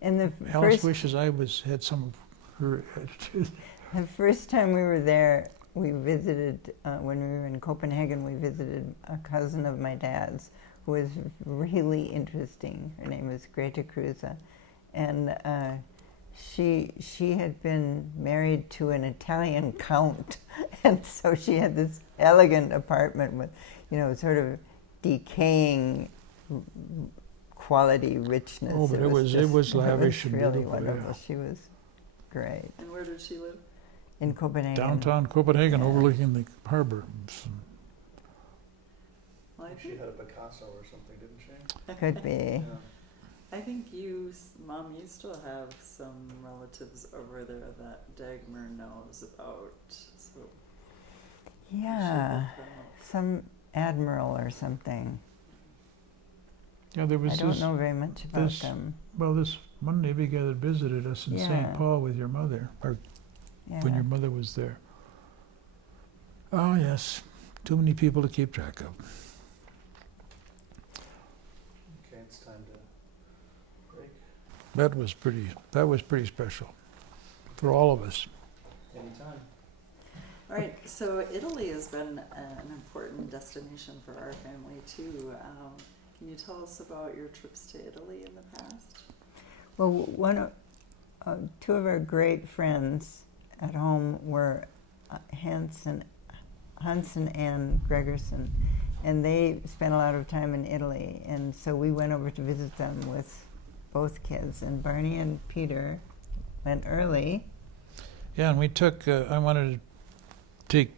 And the Alice wishes I had some of her attitude. The first time we were there, we visited, when we were in Copenhagen, we visited a cousin of my dad's who was really interesting. Her name was Greta Kruse. And she had been married to an Italian count, and so she had this elegant apartment with, sort of decaying quality richness. Oh, but it was lavish and really beautiful, wonderful. yeah. She was great. And where did she live? In Copenhagen. Downtown Copenhagen, Yeah. overlooking the harbor. Well, I She think, had a Picasso or something, didn't she? Could be. Yeah. I think Mom, you still have some relatives over there that Dagmar knows about, so. you should Yeah, look them up. some admiral or something. Yeah, there was I don't this, know very much about this- them. well, this one neighbor guy that visited us in Yeah. St. Paul with your mother, or Yeah. when your mother was there. Oh, yes, too many people to keep track of. Okay, it's time to break. That was pretty special for all of us. Anytime. All right, so Italy has been an important destination for our family too. Can you tell us about your trips to Italy in the past? Well, two of our great friends at home were Hans and Ann Gregerson, and they spent a lot of time in Italy, and so we went over to visit them with both kids, and Barney and Peter went early. Yeah, and we took, I wanted to take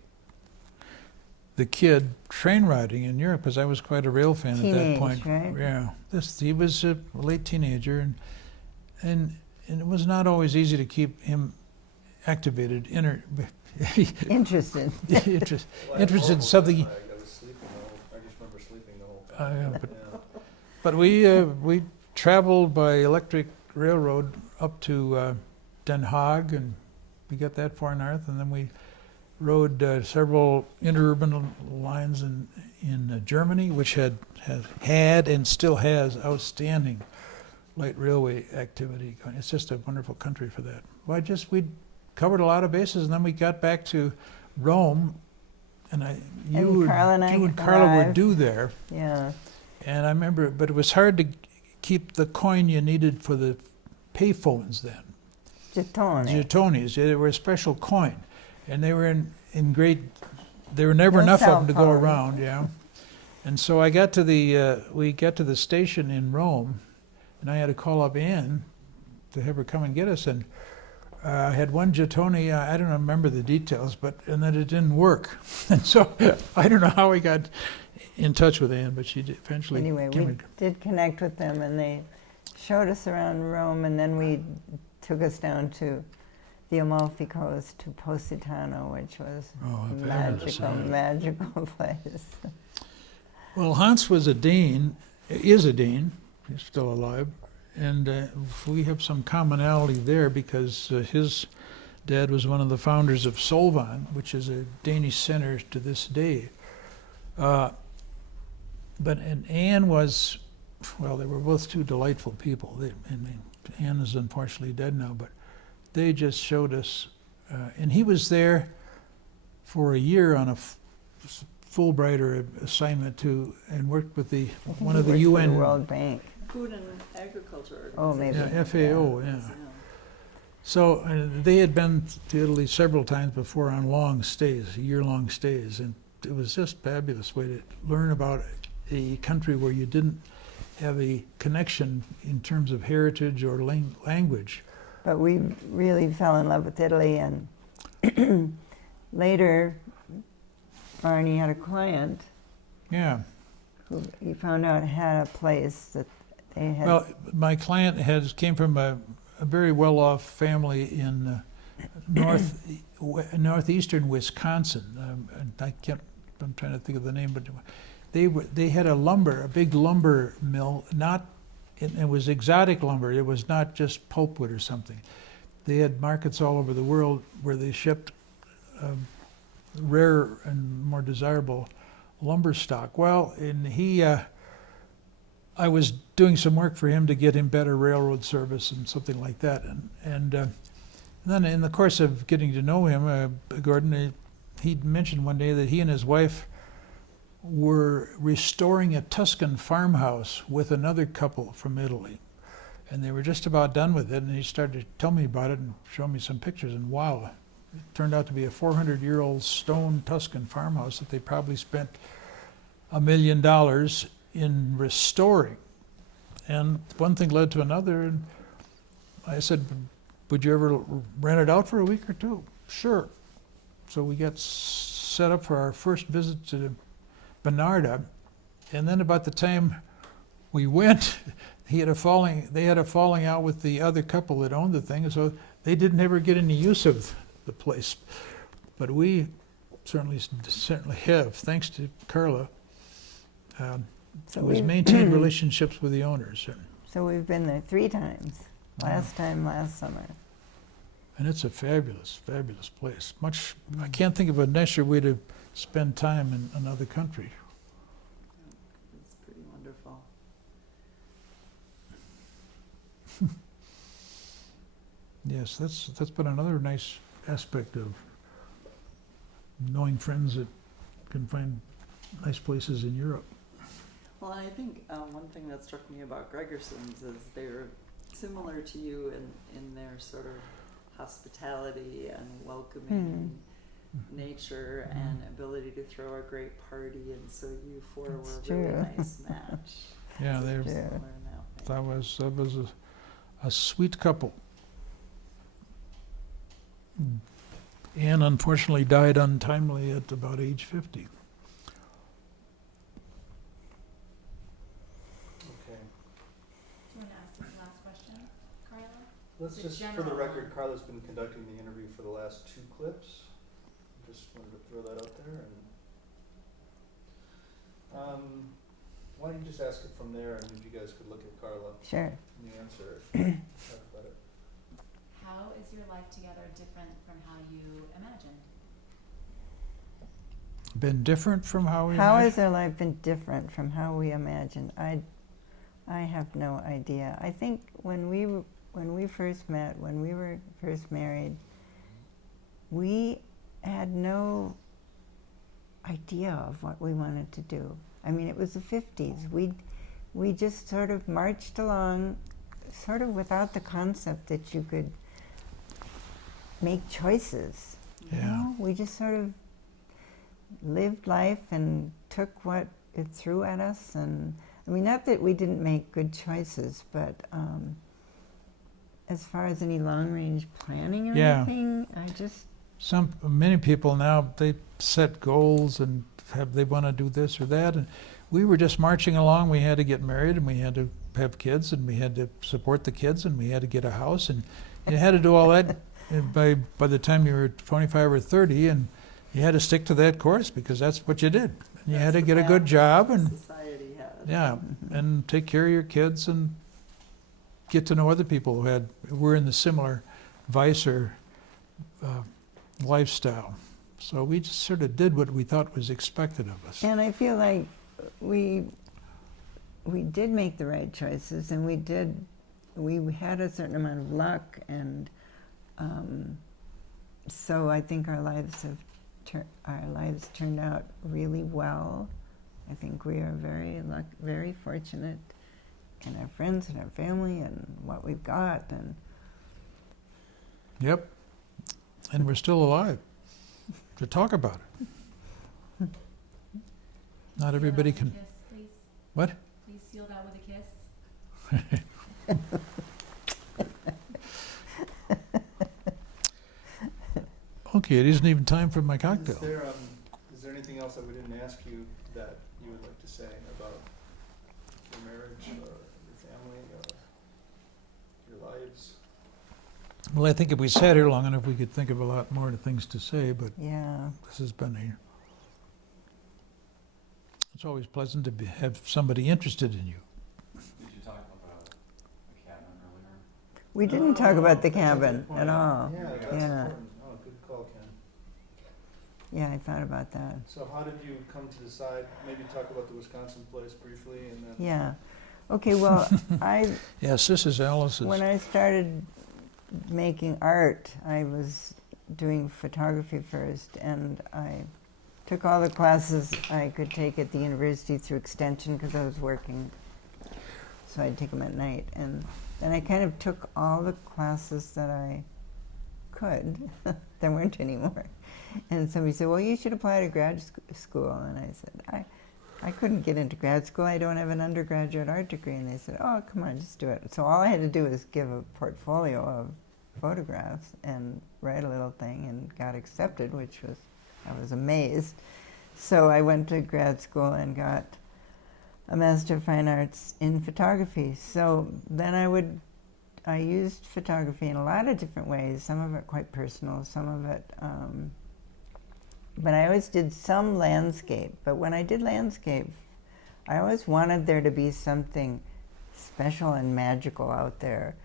the kid train riding in Europe because I was quite a rail fan at that Teenage, point. right? Yeah, he was a late teenager, and it was not always easy to keep him activated, Interested. interested in something. I was sleeping I just remember sleeping the whole time. But, Yeah. but we traveled by electric railroad up to Den Haag, and we got that far north, and then we rode several interurban lines in Germany, which had and still has outstanding light railway activity going. It's just a wonderful country for that. Well, we covered a lot of bases, and then we got back to Rome, and Carla and I you and Carla were arrived. due there, Yeah. and I remember, but it was hard to keep the coin you needed for the payphones then. Gettone. Getones, they were a special coin, and they were in great. There were never No enough cell of them to go phone. around, yeah. And so I got to we got to the station in Rome, and I had to call up Anne to have her come and get us. And I had one Gettone, I don't remember the details, and then it didn't work. And so I don't know how we got in touch with Anne, but she eventually Anyway, came we and- did connect with them, and they showed us around Rome, and then we took us down to the Amalfi Coast to Positano, which was Oh, a fabulous, magical place. Well, Hans is a Dane, he's still alive, and we have some commonality there because his dad was one of the founders of Solvan, which is a Danish center to this day. And Anne was, well, they were both two delightful people. Anne is unfortunately dead now, but they just showed us, and he was there for a year on a Fulbright or assignment and worked with one of the Worked for UN. the World Bank. Food and Agriculture Oh, maybe. Organization. Yeah, FAO, yeah. So they had been to Italy several times before on long stays, year-long stays, and it was just a fabulous way to learn about a country where you didn't have a connection in terms of heritage or language. But we really fell in love with Italy, and later Barney had a client Yeah. who he found out had a place that they had. Well, my client came from a very well-off family in northeastern Wisconsin. And I'm trying to think of the name, but they had a big lumber mill. It was exotic lumber. It was not just pulpwood or something. They had markets all over the world where they shipped rare and more desirable lumber stock. Well, I was doing some work for him to get him better railroad service and something like that. And then in the course of getting to know him, Gordon, he'd mentioned one day that he and his wife were restoring a Tuscan farmhouse with another couple from Italy. And they were just about done with it, and he started to tell me about it and show me some pictures, and wow, it turned out to be a 400-year-old stone Tuscan farmhouse that they probably spent $1 million in restoring. And one thing led to another, and I said, would you ever rent it out for a week or two? Sure. So we got set up for our first visit to Bernarda, and then about the time we went, they had a falling out with the other couple that owned the thing, and so they didn't ever get any use of the place. But we certainly have, thanks to Carla, who has maintained relationships with the owners. So we've been there 3 times. Last time last summer. And it's a fabulous, fabulous place. I can't think of a nicer way to spend time in another country. It's pretty wonderful. Yes, that's been another nice aspect of knowing friends that can find nice places in Europe. Well, I think one thing that struck me about Gregersons is they're similar to you in their sort of hospitality and welcoming nature and ability to throw a great party, and so you four were a really nice match. Yeah, So they're similar in that way. that was a sweet couple. Anne unfortunately died untimely at about age 50. Okay. Do you want to ask this last question, Carla? Let's The just, for the general record, one. Carla's been conducting the interview for the last 2 clips. Just wanted to throw that out there. And why don't you just ask it from there, and if you guys could look at Carla Sure. and the answer, talk about it. How is your life together different from how you imagined? Been different from how we How imagined? has our life been different from how we imagined? I have no idea. I think when we first met, when we were first married, we had no idea of what we wanted to do. I mean, it was the 50s. We just sort of marched along, sort of without the concept that you could make choices. You Yeah. know? We just sort of lived life and took what it threw at us. And I mean, not that we didn't make good choices, but as far as any long-range planning or Yeah. anything, I just Many people now, they set goals and they want to do this or that, and we were just marching along. We had to get married, and we had to have kids, and we had to support the kids, and we had to get a house, and you had to do all that by the time you were 25 or 30, and you had to stick to that course because that's what you did. And you had to That's get the a good path job and society has. yeah, and take care of your kids and get to know other people who were in the similar vice or lifestyle. So we just sort of did what we thought was expected of us. And I feel like we did make the right choices, and we had a certain amount of luck, and so I think our lives turned out really well. I think we are very fortunate in our friends and our family and what we've got, and Yep. And we're still alive to talk about it. Not everybody can. Kiss, please. What? Please seal that with a kiss. Okay, it isn't even time for my cocktail. Is there anything else that we didn't ask you that you would like to say about your marriage or your family or your lives? Well, I think if we sat here long enough, we could think of a lot more things to say, but yeah. this has been it's always pleasant to have somebody interested in you. Did you talk about the cabin earlier? We didn't talk about the That's a cabin good point. at all. Yeah, that's Yeah. important. Oh, good call, Ken. Yeah, I thought about that. So how did you come to decide, maybe talk about the Wisconsin place briefly and then? Yeah. Okay, well, Yes, this is Alice's. when I started making art, I was doing photography first, and I took all the classes I could take at the university through extension because I was working, so I'd take them at night. And and I kind of took all the classes that I could. There weren't any more. And somebody said, well, you should apply to grad school. And I said, I couldn't get into grad school. I don't have an undergraduate art degree. And they said, oh, come on, just do it. So all I had to do was give a portfolio of photographs and write a little thing and got accepted, I was amazed. So I went to grad school and got a Master of Fine Arts in photography. So then I used photography in a lot of different ways, some of it quite personal, some of it, but I always did some landscape. But when I did landscape, I always wanted there to be something special and magical out there.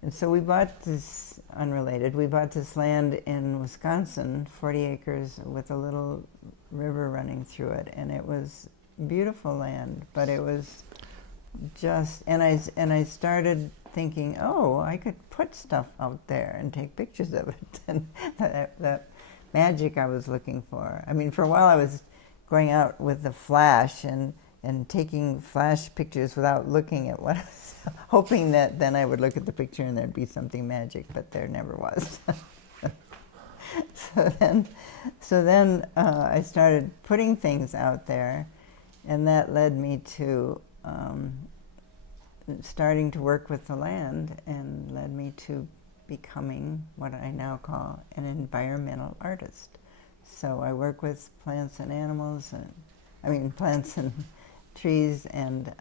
And so we bought this, unrelated, we bought this land in Wisconsin, 40 acres with a little river running through it. And it was beautiful land, but it was just, and I started thinking, oh, I could put stuff out there and take pictures of it. And that magic I was looking for. I mean, for a while I was going out with the flash and taking flash pictures without looking at what I was, hoping that then I would look at the picture and there'd be something magic, but there never was. So then I started putting things out there, and that led me to starting to work with the land, and led me to becoming what I now call an environmental artist. So I work with plants and animals, plants and trees, and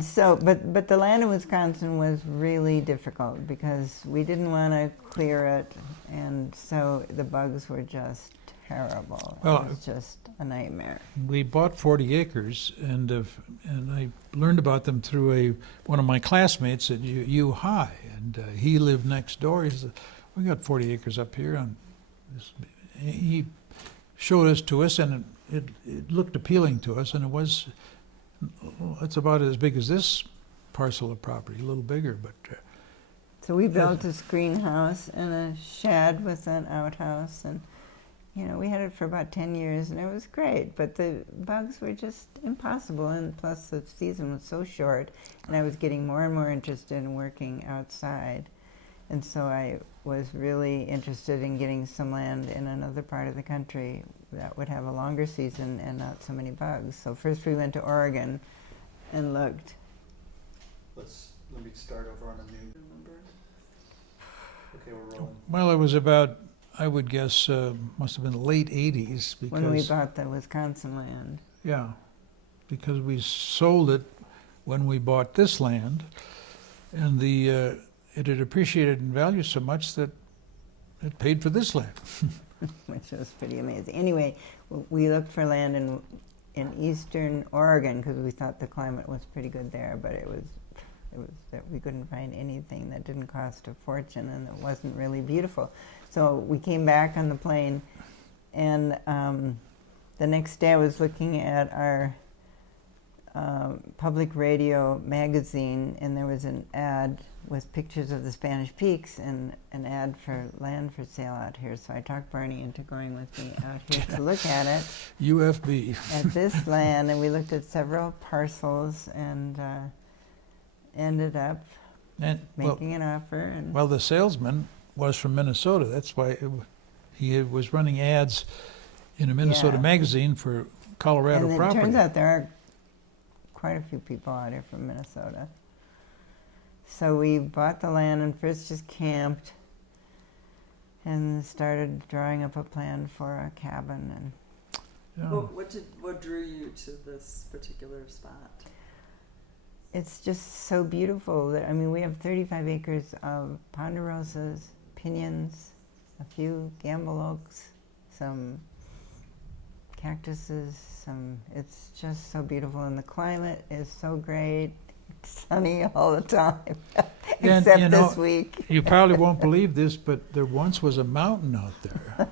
so, but the land in Wisconsin was really difficult because we didn't want to clear it, and so the bugs were just terrible. Well, it was just a nightmare. We bought 40 acres, and I learned about them through one of my classmates at U High, and he lived next door. He said, "We got 40 acres up here." On this. He showed us to us, and it looked appealing to us, and it's about as big as this parcel of property, a little bigger, but. So we built a screen house and a shed with an outhouse, and we had it for about 10 years, and it was great, but the bugs were just impossible, and plus the season was so short, and I was getting more and more interested in working outside. And so I was really interested in getting some land in another part of the country that would have a longer season and not so many bugs. So first we went to Oregon and looked. Let me start over on a new number. Okay, we're rolling. Well, it was about, I would guess, must have been the late 80s. Because, when we bought the Wisconsin land. Yeah, because we sold it when we bought this land, and it had appreciated in value so much that it paid for this land. Which was pretty amazing. Anyway, we looked for land in eastern Oregon because we thought the climate was pretty good there, but it was that we couldn't find anything that didn't cost a fortune and it wasn't really beautiful. So we came back on the plane, and the next day I was looking at our public radio magazine, and there was an ad with pictures of the Spanish Peaks and an ad for land for sale out here. So I talked Barney into going with me out here to look at it. UFB. At this land, and we looked at several parcels and ended up making an offer. And well, the salesman was from Minnesota. That's why he was running ads in a Minnesota magazine for Colorado and property. It turns out there are quite a few people out here from Minnesota. So we bought the land and first just camped and started drawing up a plan for a cabin. And Yeah. What drew you to this particular spot? it's just so beautiful. We have 35 acres of ponderosas, piñons, a few gamble oaks, some cactuses, it's just so beautiful, and the climate is so great. It's sunny all the time, except this week. You probably won't believe this, but there once was a mountain out there.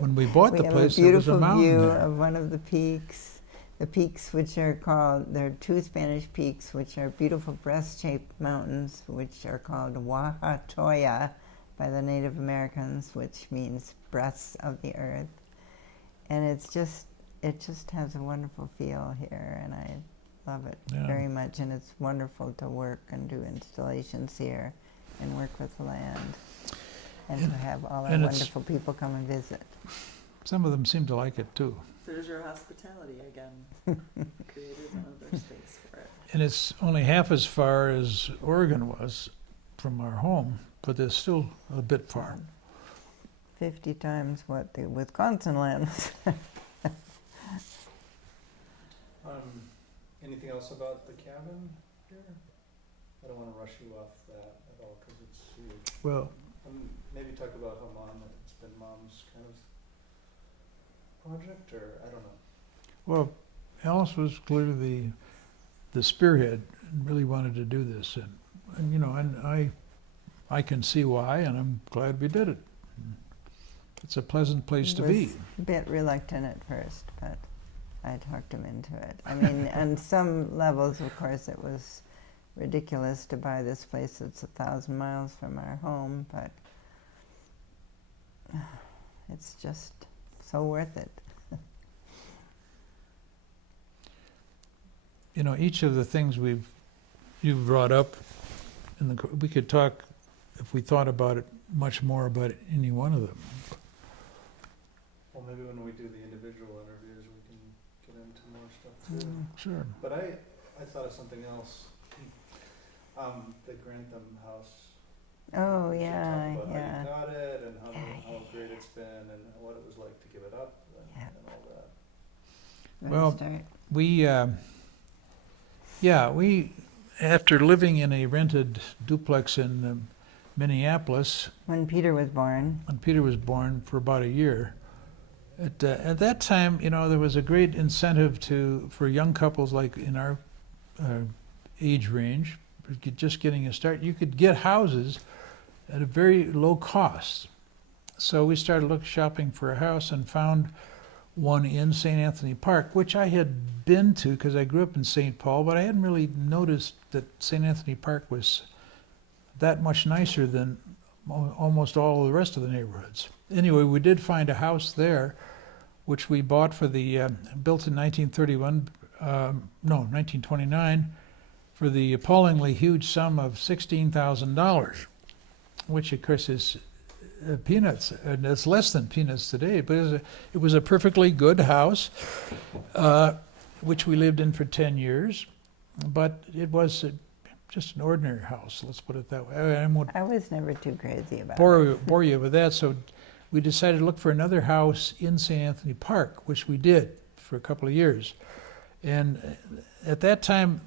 When we bought the place, there was a mountain We have a beautiful view there. of one of the peaks which are called, there are two Spanish peaks, which are beautiful breast-shaped mountains, which are called Wahatoya by the Native Americans, which means breasts of the earth. And it just has a wonderful feel here, and love it Yeah. very much, and it's wonderful to work and do installations here and work with the land and to have all our and it's- wonderful people come and visit. Some of them seem to like it too. There's your hospitality again. Created another space for it. And it's only half as far as Oregon was from our home, but it's still a bit far. 50 times what the Wisconsin land was. Anything else about the cabin here? I don't want to rush you off that at all because it's huge. Well, Maybe talk about how it's been Mom's kind of project, or I don't know. well, Alice was clearly the spearhead and really wanted to do this, and you know, and I can see why, and I'm glad we did it. It's a pleasant place to be. Was a bit reluctant at first, but I talked him into it. I mean, on some levels, of course, it was ridiculous to buy this place that's 1,000 miles from our home, but it's just so worth it. You know, each of the things you've brought up, we could talk, if we thought about it, much more about any one of them. Well, maybe when we do the individual interviews, we can get into more stuff too. Sure. But I thought of something else. The Grantham house. Oh, We should yeah, talk about yeah. how you got it and how Yeah. great it's been and what it was like to give it up Yeah. and all that. Wanna Well, start? We, after living in a rented duplex in Minneapolis, When Peter was born, when Peter was born, for about a year, at that time, you know, there was a great incentive for young couples like in our age range, just getting a start. You could get houses at a very low cost. So we started shopping for a house and found one in St. Anthony Park, which I had been to because I grew up in St. Paul, but I hadn't really noticed that St. Anthony Park was that much nicer than almost all of the rest of the neighborhoods. Anyway, we did find a house there, which we bought for built in 1929, for the appallingly huge sum of $16,000, which of course is peanuts, and it's less than peanuts today, but it was a perfectly good house, which we lived in for 10 years, but it was just an ordinary house, let's put it that way. I won't I was never too crazy about it. bore you with that, so we decided to look for another house in St. Anthony Park, which we did for a couple of years. And at that time,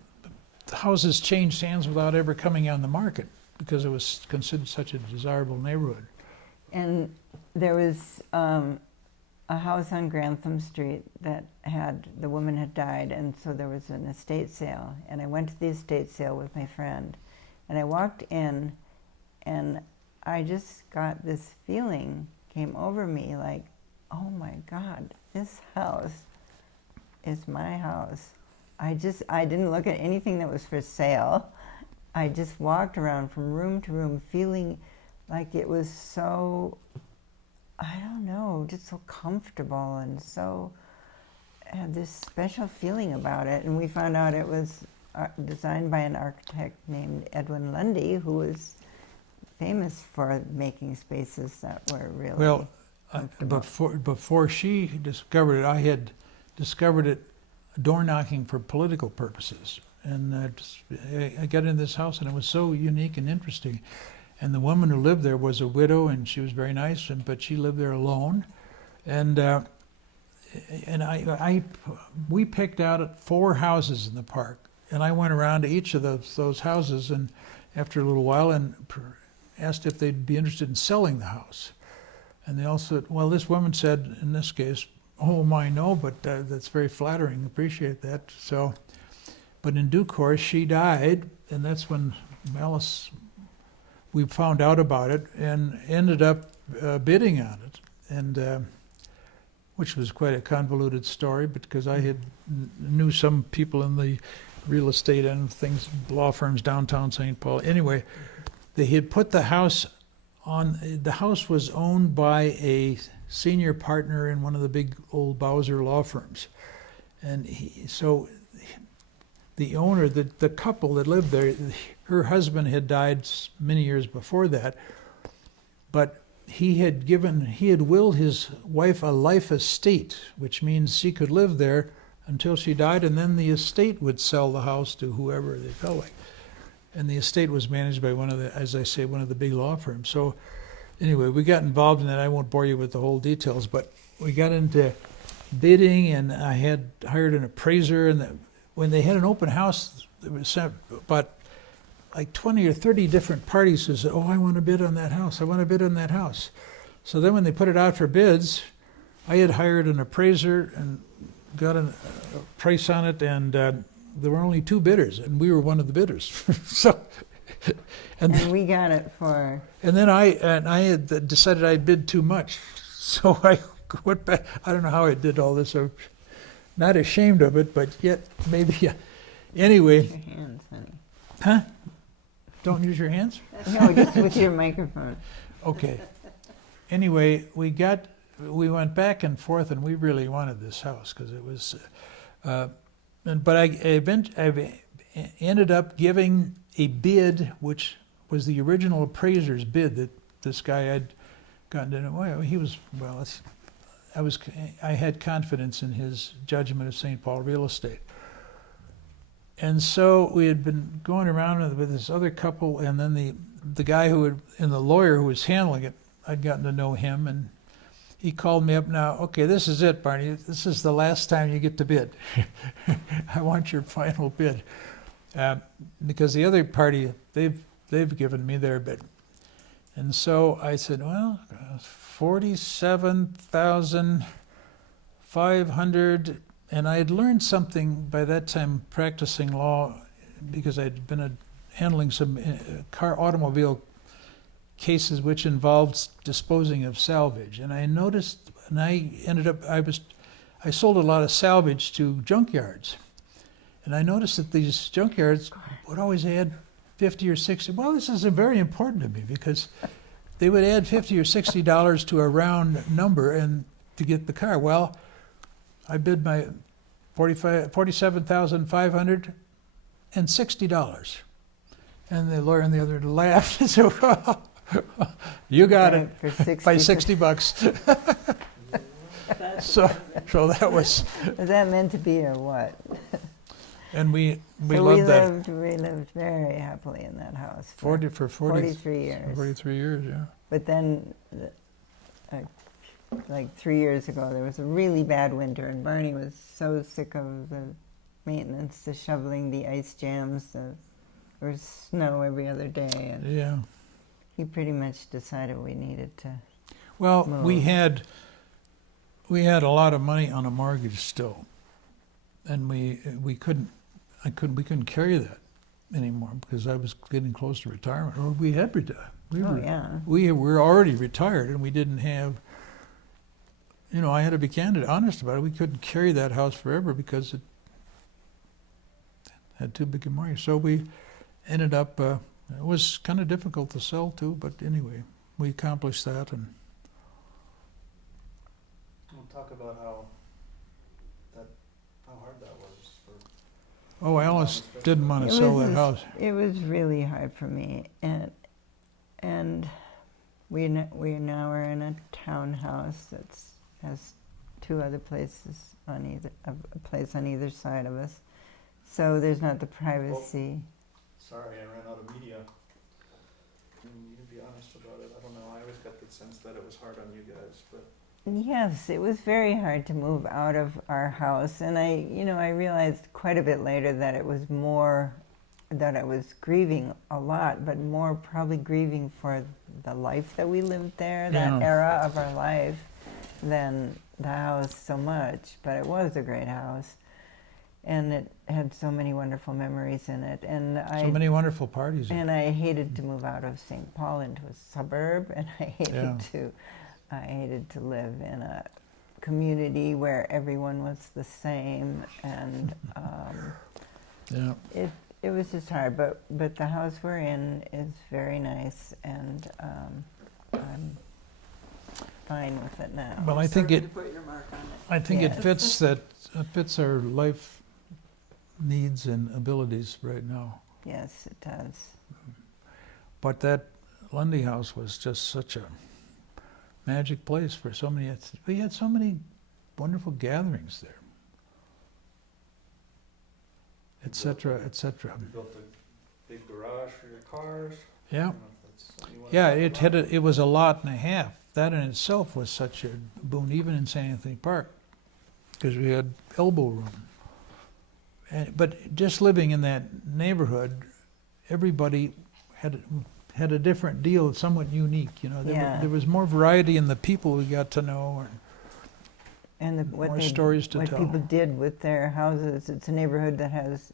the houses changed hands without ever coming on the market because it was considered such a desirable neighborhood. And there was a house on Grantham Street that the woman had died, and so there was an estate sale. And I went to the estate sale with my friend, and I walked in, and I just got this feeling came over me like, oh my God, this house is my house. I didn't look at anything that was for sale. I just walked around from room to room feeling like it was so, I don't know, just so comfortable and so, had this special feeling about it. And we found out it was designed by an architect named Edwin Lundy, who was famous for making spaces that were really Well, comfortable. before she discovered it, I had discovered it door knocking for political purposes. And I got into this house, and it was so unique and interesting. And the woman who lived there was a widow, and she was very nice, but she lived there alone. And we picked out 4 houses in the park, and I went around to each of those houses, and after a little while, and asked if they'd be interested in selling the house. And they all said, well, this woman said, in this case, oh my, no, but that's very flattering, appreciate that. So, but in due course, she died, and that's when we found out about it and ended up bidding on it, and which was quite a convoluted story, because I had knew some people in the real estate end of things, law firms downtown St. Paul. Anyway, they had put the house on. The house was owned by a senior partner in one of the big old Bowser law firms, and so the owner, the couple that lived there, her husband had died many years before that, but he had willed his wife a life estate, which means she could live there until she died, and then the estate would sell the house to whoever they felt like. And the estate was managed by one of the big law firms. So anyway, we got involved in that. I won't bore you with the whole details, but we got into bidding, and I had hired an appraiser, and when they had an open house, there was about like 20 or 30 different parties who said, oh, I want to bid on that house. I want to bid on that house. So then when they put it out for bids, I had hired an appraiser and got a price on it, and there were only 2 bidders, and we were one of the bidders. So, And we got it for, and then I had decided I'd bid too much. So I went back. I don't know how I did all this. I'm not ashamed of it, but yet maybe. Anyway. your hands, honey. Huh? Don't use your hands? No, just with your microphone. Okay. Anyway, we went back and forth, and we really wanted this house because it was, but I ended up giving a bid, which was the original appraiser's bid that this guy had gotten to know. Well, I had confidence in his judgment of St. Paul real estate. And so we had been going around with this other couple, and then the guy and the lawyer who was handling it, I'd gotten to know him, and he called me up. Now, okay, this is it, Barney. This is the last time you get to bid. I want your final bid, because the other party, they've given me their bid. And so I said, well, 47,500. And I had learned something by that time practicing law, because I'd been handling some automobile cases which involved disposing of salvage. And I noticed, and I sold a lot of salvage to junkyards. And I noticed that these junkyards would always add 50 or 60. Well, this is very important to me, because they would add $50 or $60 to a round number and to get the car. Well, I bid my $47,500 and $60. And the lawyer on the other laughed and said, well, you got it For 60 by $60. So that was, Was that meant to be, or what? and we So loved that. we lived very happily in that house for 43 years. 43 years, yeah. But then, like 3 years ago, there was a really bad winter, and Barney was so sick of the maintenance, the shoveling, the ice jams, there was snow every other day, and Yeah. he pretty much decided we needed to. Well, move. we had a lot of money on a mortgage still, and we couldn't carry that anymore, because I was getting close to retirement, or we had retired. We were already retired, and we didn't have. I had to be honest about it. We couldn't carry that house forever because it had too big a mortgage. So we ended up. It was kind of difficult to sell too, but anyway, we accomplished that, and. We'll talk about how hard that was for. Oh, Alice didn't want to sell that house. It was really hard for me, and we now are in a townhouse that has 2 other places a place on either side of us, so there's not the privacy. Sorry, I ran out of media. You can be honest about it. I don't know. I always got the sense that it was hard on you guys, but. Yes, it was very hard to move out of our house, and I realized quite a bit later that it was more that I was grieving a lot, but more probably grieving for the life that we lived there, that era of our life, than the house so much. But it was a great house, and it had so many wonderful memories in it, and So many wonderful parties. And I hated to move out of St. Paul into a suburb, and I hated to live in a community where everyone was the same, and it was just hard. But the house we're in is very nice, and I'm fine with it now. Well, I think it. To put your mark on it. I think Yes. it fits our life needs and abilities right now. Yes, it does. But that Lundy House was just such a magic place for so many. We had so many wonderful gatherings there, etc., etc. You built a big garage for your cars. I Yeah, don't know if that's something you wanna yeah. talk It about. had it was a lot and a half. That in itself was such a boon, even in St. Anthony Park, because we had elbow room. But just living in that neighborhood, everybody had a different deal, somewhat unique. You know, Yeah. there was more variety in the people we got to know, And more stories to what tell. people did with their houses. It's a neighborhood that has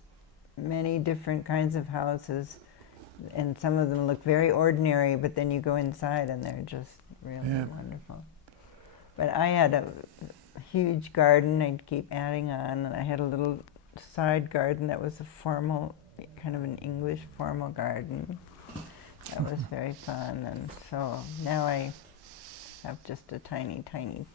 many different kinds of houses, and some of them look very ordinary, but then you go inside and they're just really Yeah. wonderful. But I had a huge garden I'd keep adding on, and I had a little side garden that was a formal, kind of an English formal garden. That was very fun, and so now I have just a tiny, tiny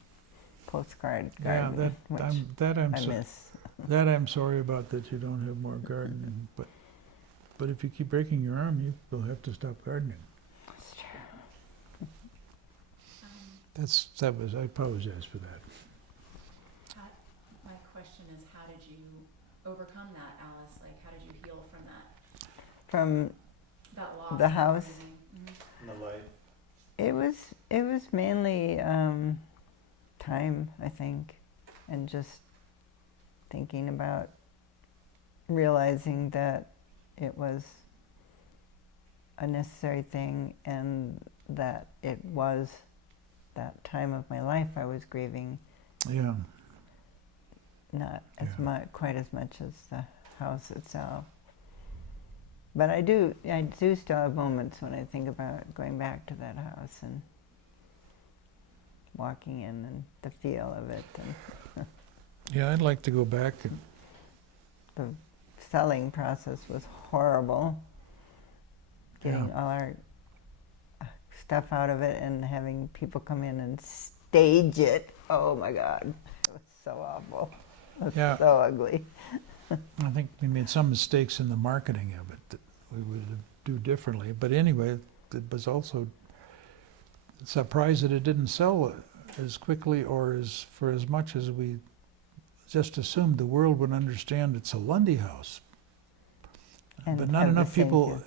postcard Yeah, garden, which I miss. that I'm sorry about, that you don't have more gardening. But if you keep breaking your arm, you will have to stop gardening. That's true. I apologize for that. My question is, how did you overcome that, Alice? Like, how did you heal from that? From That loss? The and house? everything? Mhm. And the light. it was mainly time, I think, and just thinking about realizing that it was a necessary thing, and that it was that time of my life I was grieving, Yeah, not as Yeah. much, quite as much as the house itself. But I do still have moments when I think about going back to that house and walking in and the feel of it, and yeah. I'd like to go back and the selling process was horrible. Getting all our stuff out of it and having people come in and stage it. Oh my God, it was so awful. It was Yeah. so ugly. I think we made some mistakes in the marketing of it that we would do differently. But anyway, it was also surprised that it didn't sell as quickly or for as much as we just assumed the world would understand it's a Lundy house. And But not have the enough same people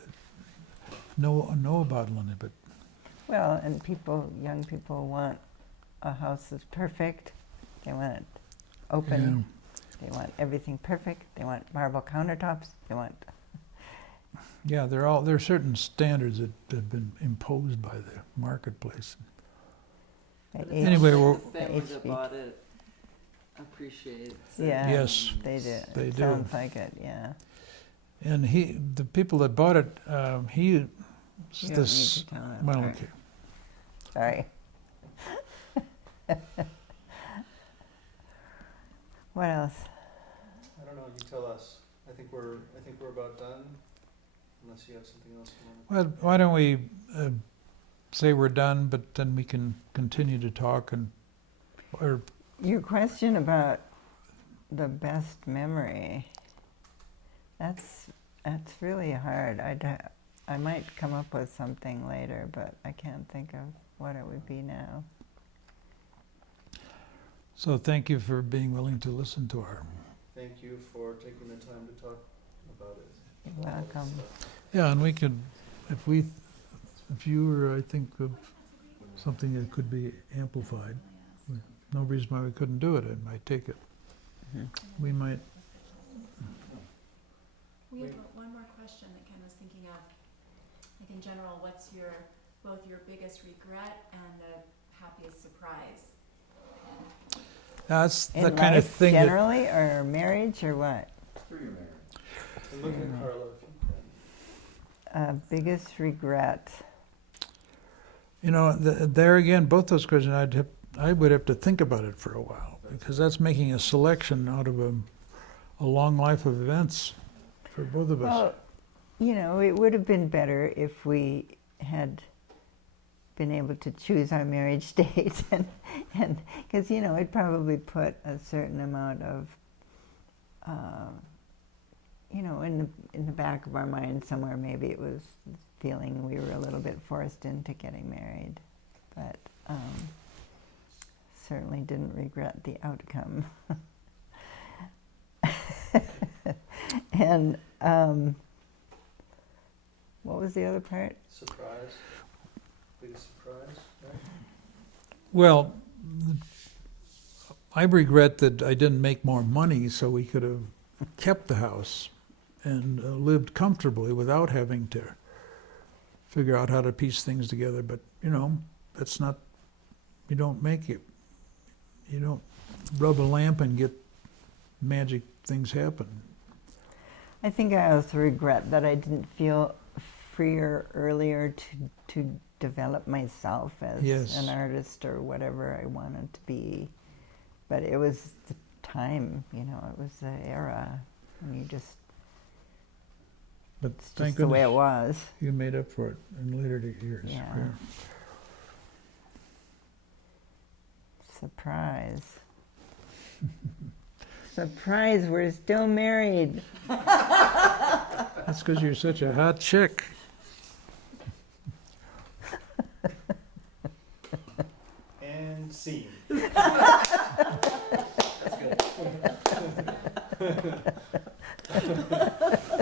feel. know about Lundy. But Well, and young people want a house that's perfect. They want it open. They want everything perfect. They want marble countertops. They want. yeah, there are certain standards that have been imposed by the marketplace. Anyway, The we're, family that HB. bought it appreciates it. Yeah. Yes. They do. They It do. sounds like it. Yeah. and the people that bought it, he, You don't need to tell that well, part. okay. Sorry. What else? I don't know. You tell us. I think we're about done. Unless you have something else you want Well, why don't we say we're done, but then we can continue to talk or Your question about the best memory. That's really hard. I might come up with something later, but I can't think of what it would be now. so thank you for being willing to listen to our. Thank you for taking the time to talk about it. You're All this welcome. stuff. Yeah, and we could, if you were, I think, of something that could be amplified, no reason why we couldn't do it. I might take it. We might. We have one more question that Ken was thinking of. Like, in general, what's both your biggest regret and the happiest surprise? That's the In kind of life thing that. generally, or marriage, or what? Through your marriage. And look at Carla if you can. Biggest regret. You know, there again, both those questions, I would have to think about it for a while, because that's making a selection out of a long life of events for both of us. Well, you know, it would have been better if we had been able to choose our marriage date, and because, you know, it probably put a certain amount of you know, in the back of our mind somewhere, maybe it was feeling we were a little bit forced into getting married, but certainly didn't regret the outcome. And what was the other part? Surprise. Biggest surprise, right? Well, I regret that I didn't make more money so we could have kept the house and lived comfortably without having to figure out how to piece things together. But, you know, that's not, you don't make it. You don't rub a lamp and get magic things happen. I think I also regret that I didn't feel freer earlier to develop myself as Yes. an artist or whatever I wanted to be. But it was the time, you know, it was the era, and you just, But it's thank just the way it goodness was. you made up for it in later years. Yeah. Surprise. Surprise, we're still married. That's because you're such a hot chick. And scene. That's good.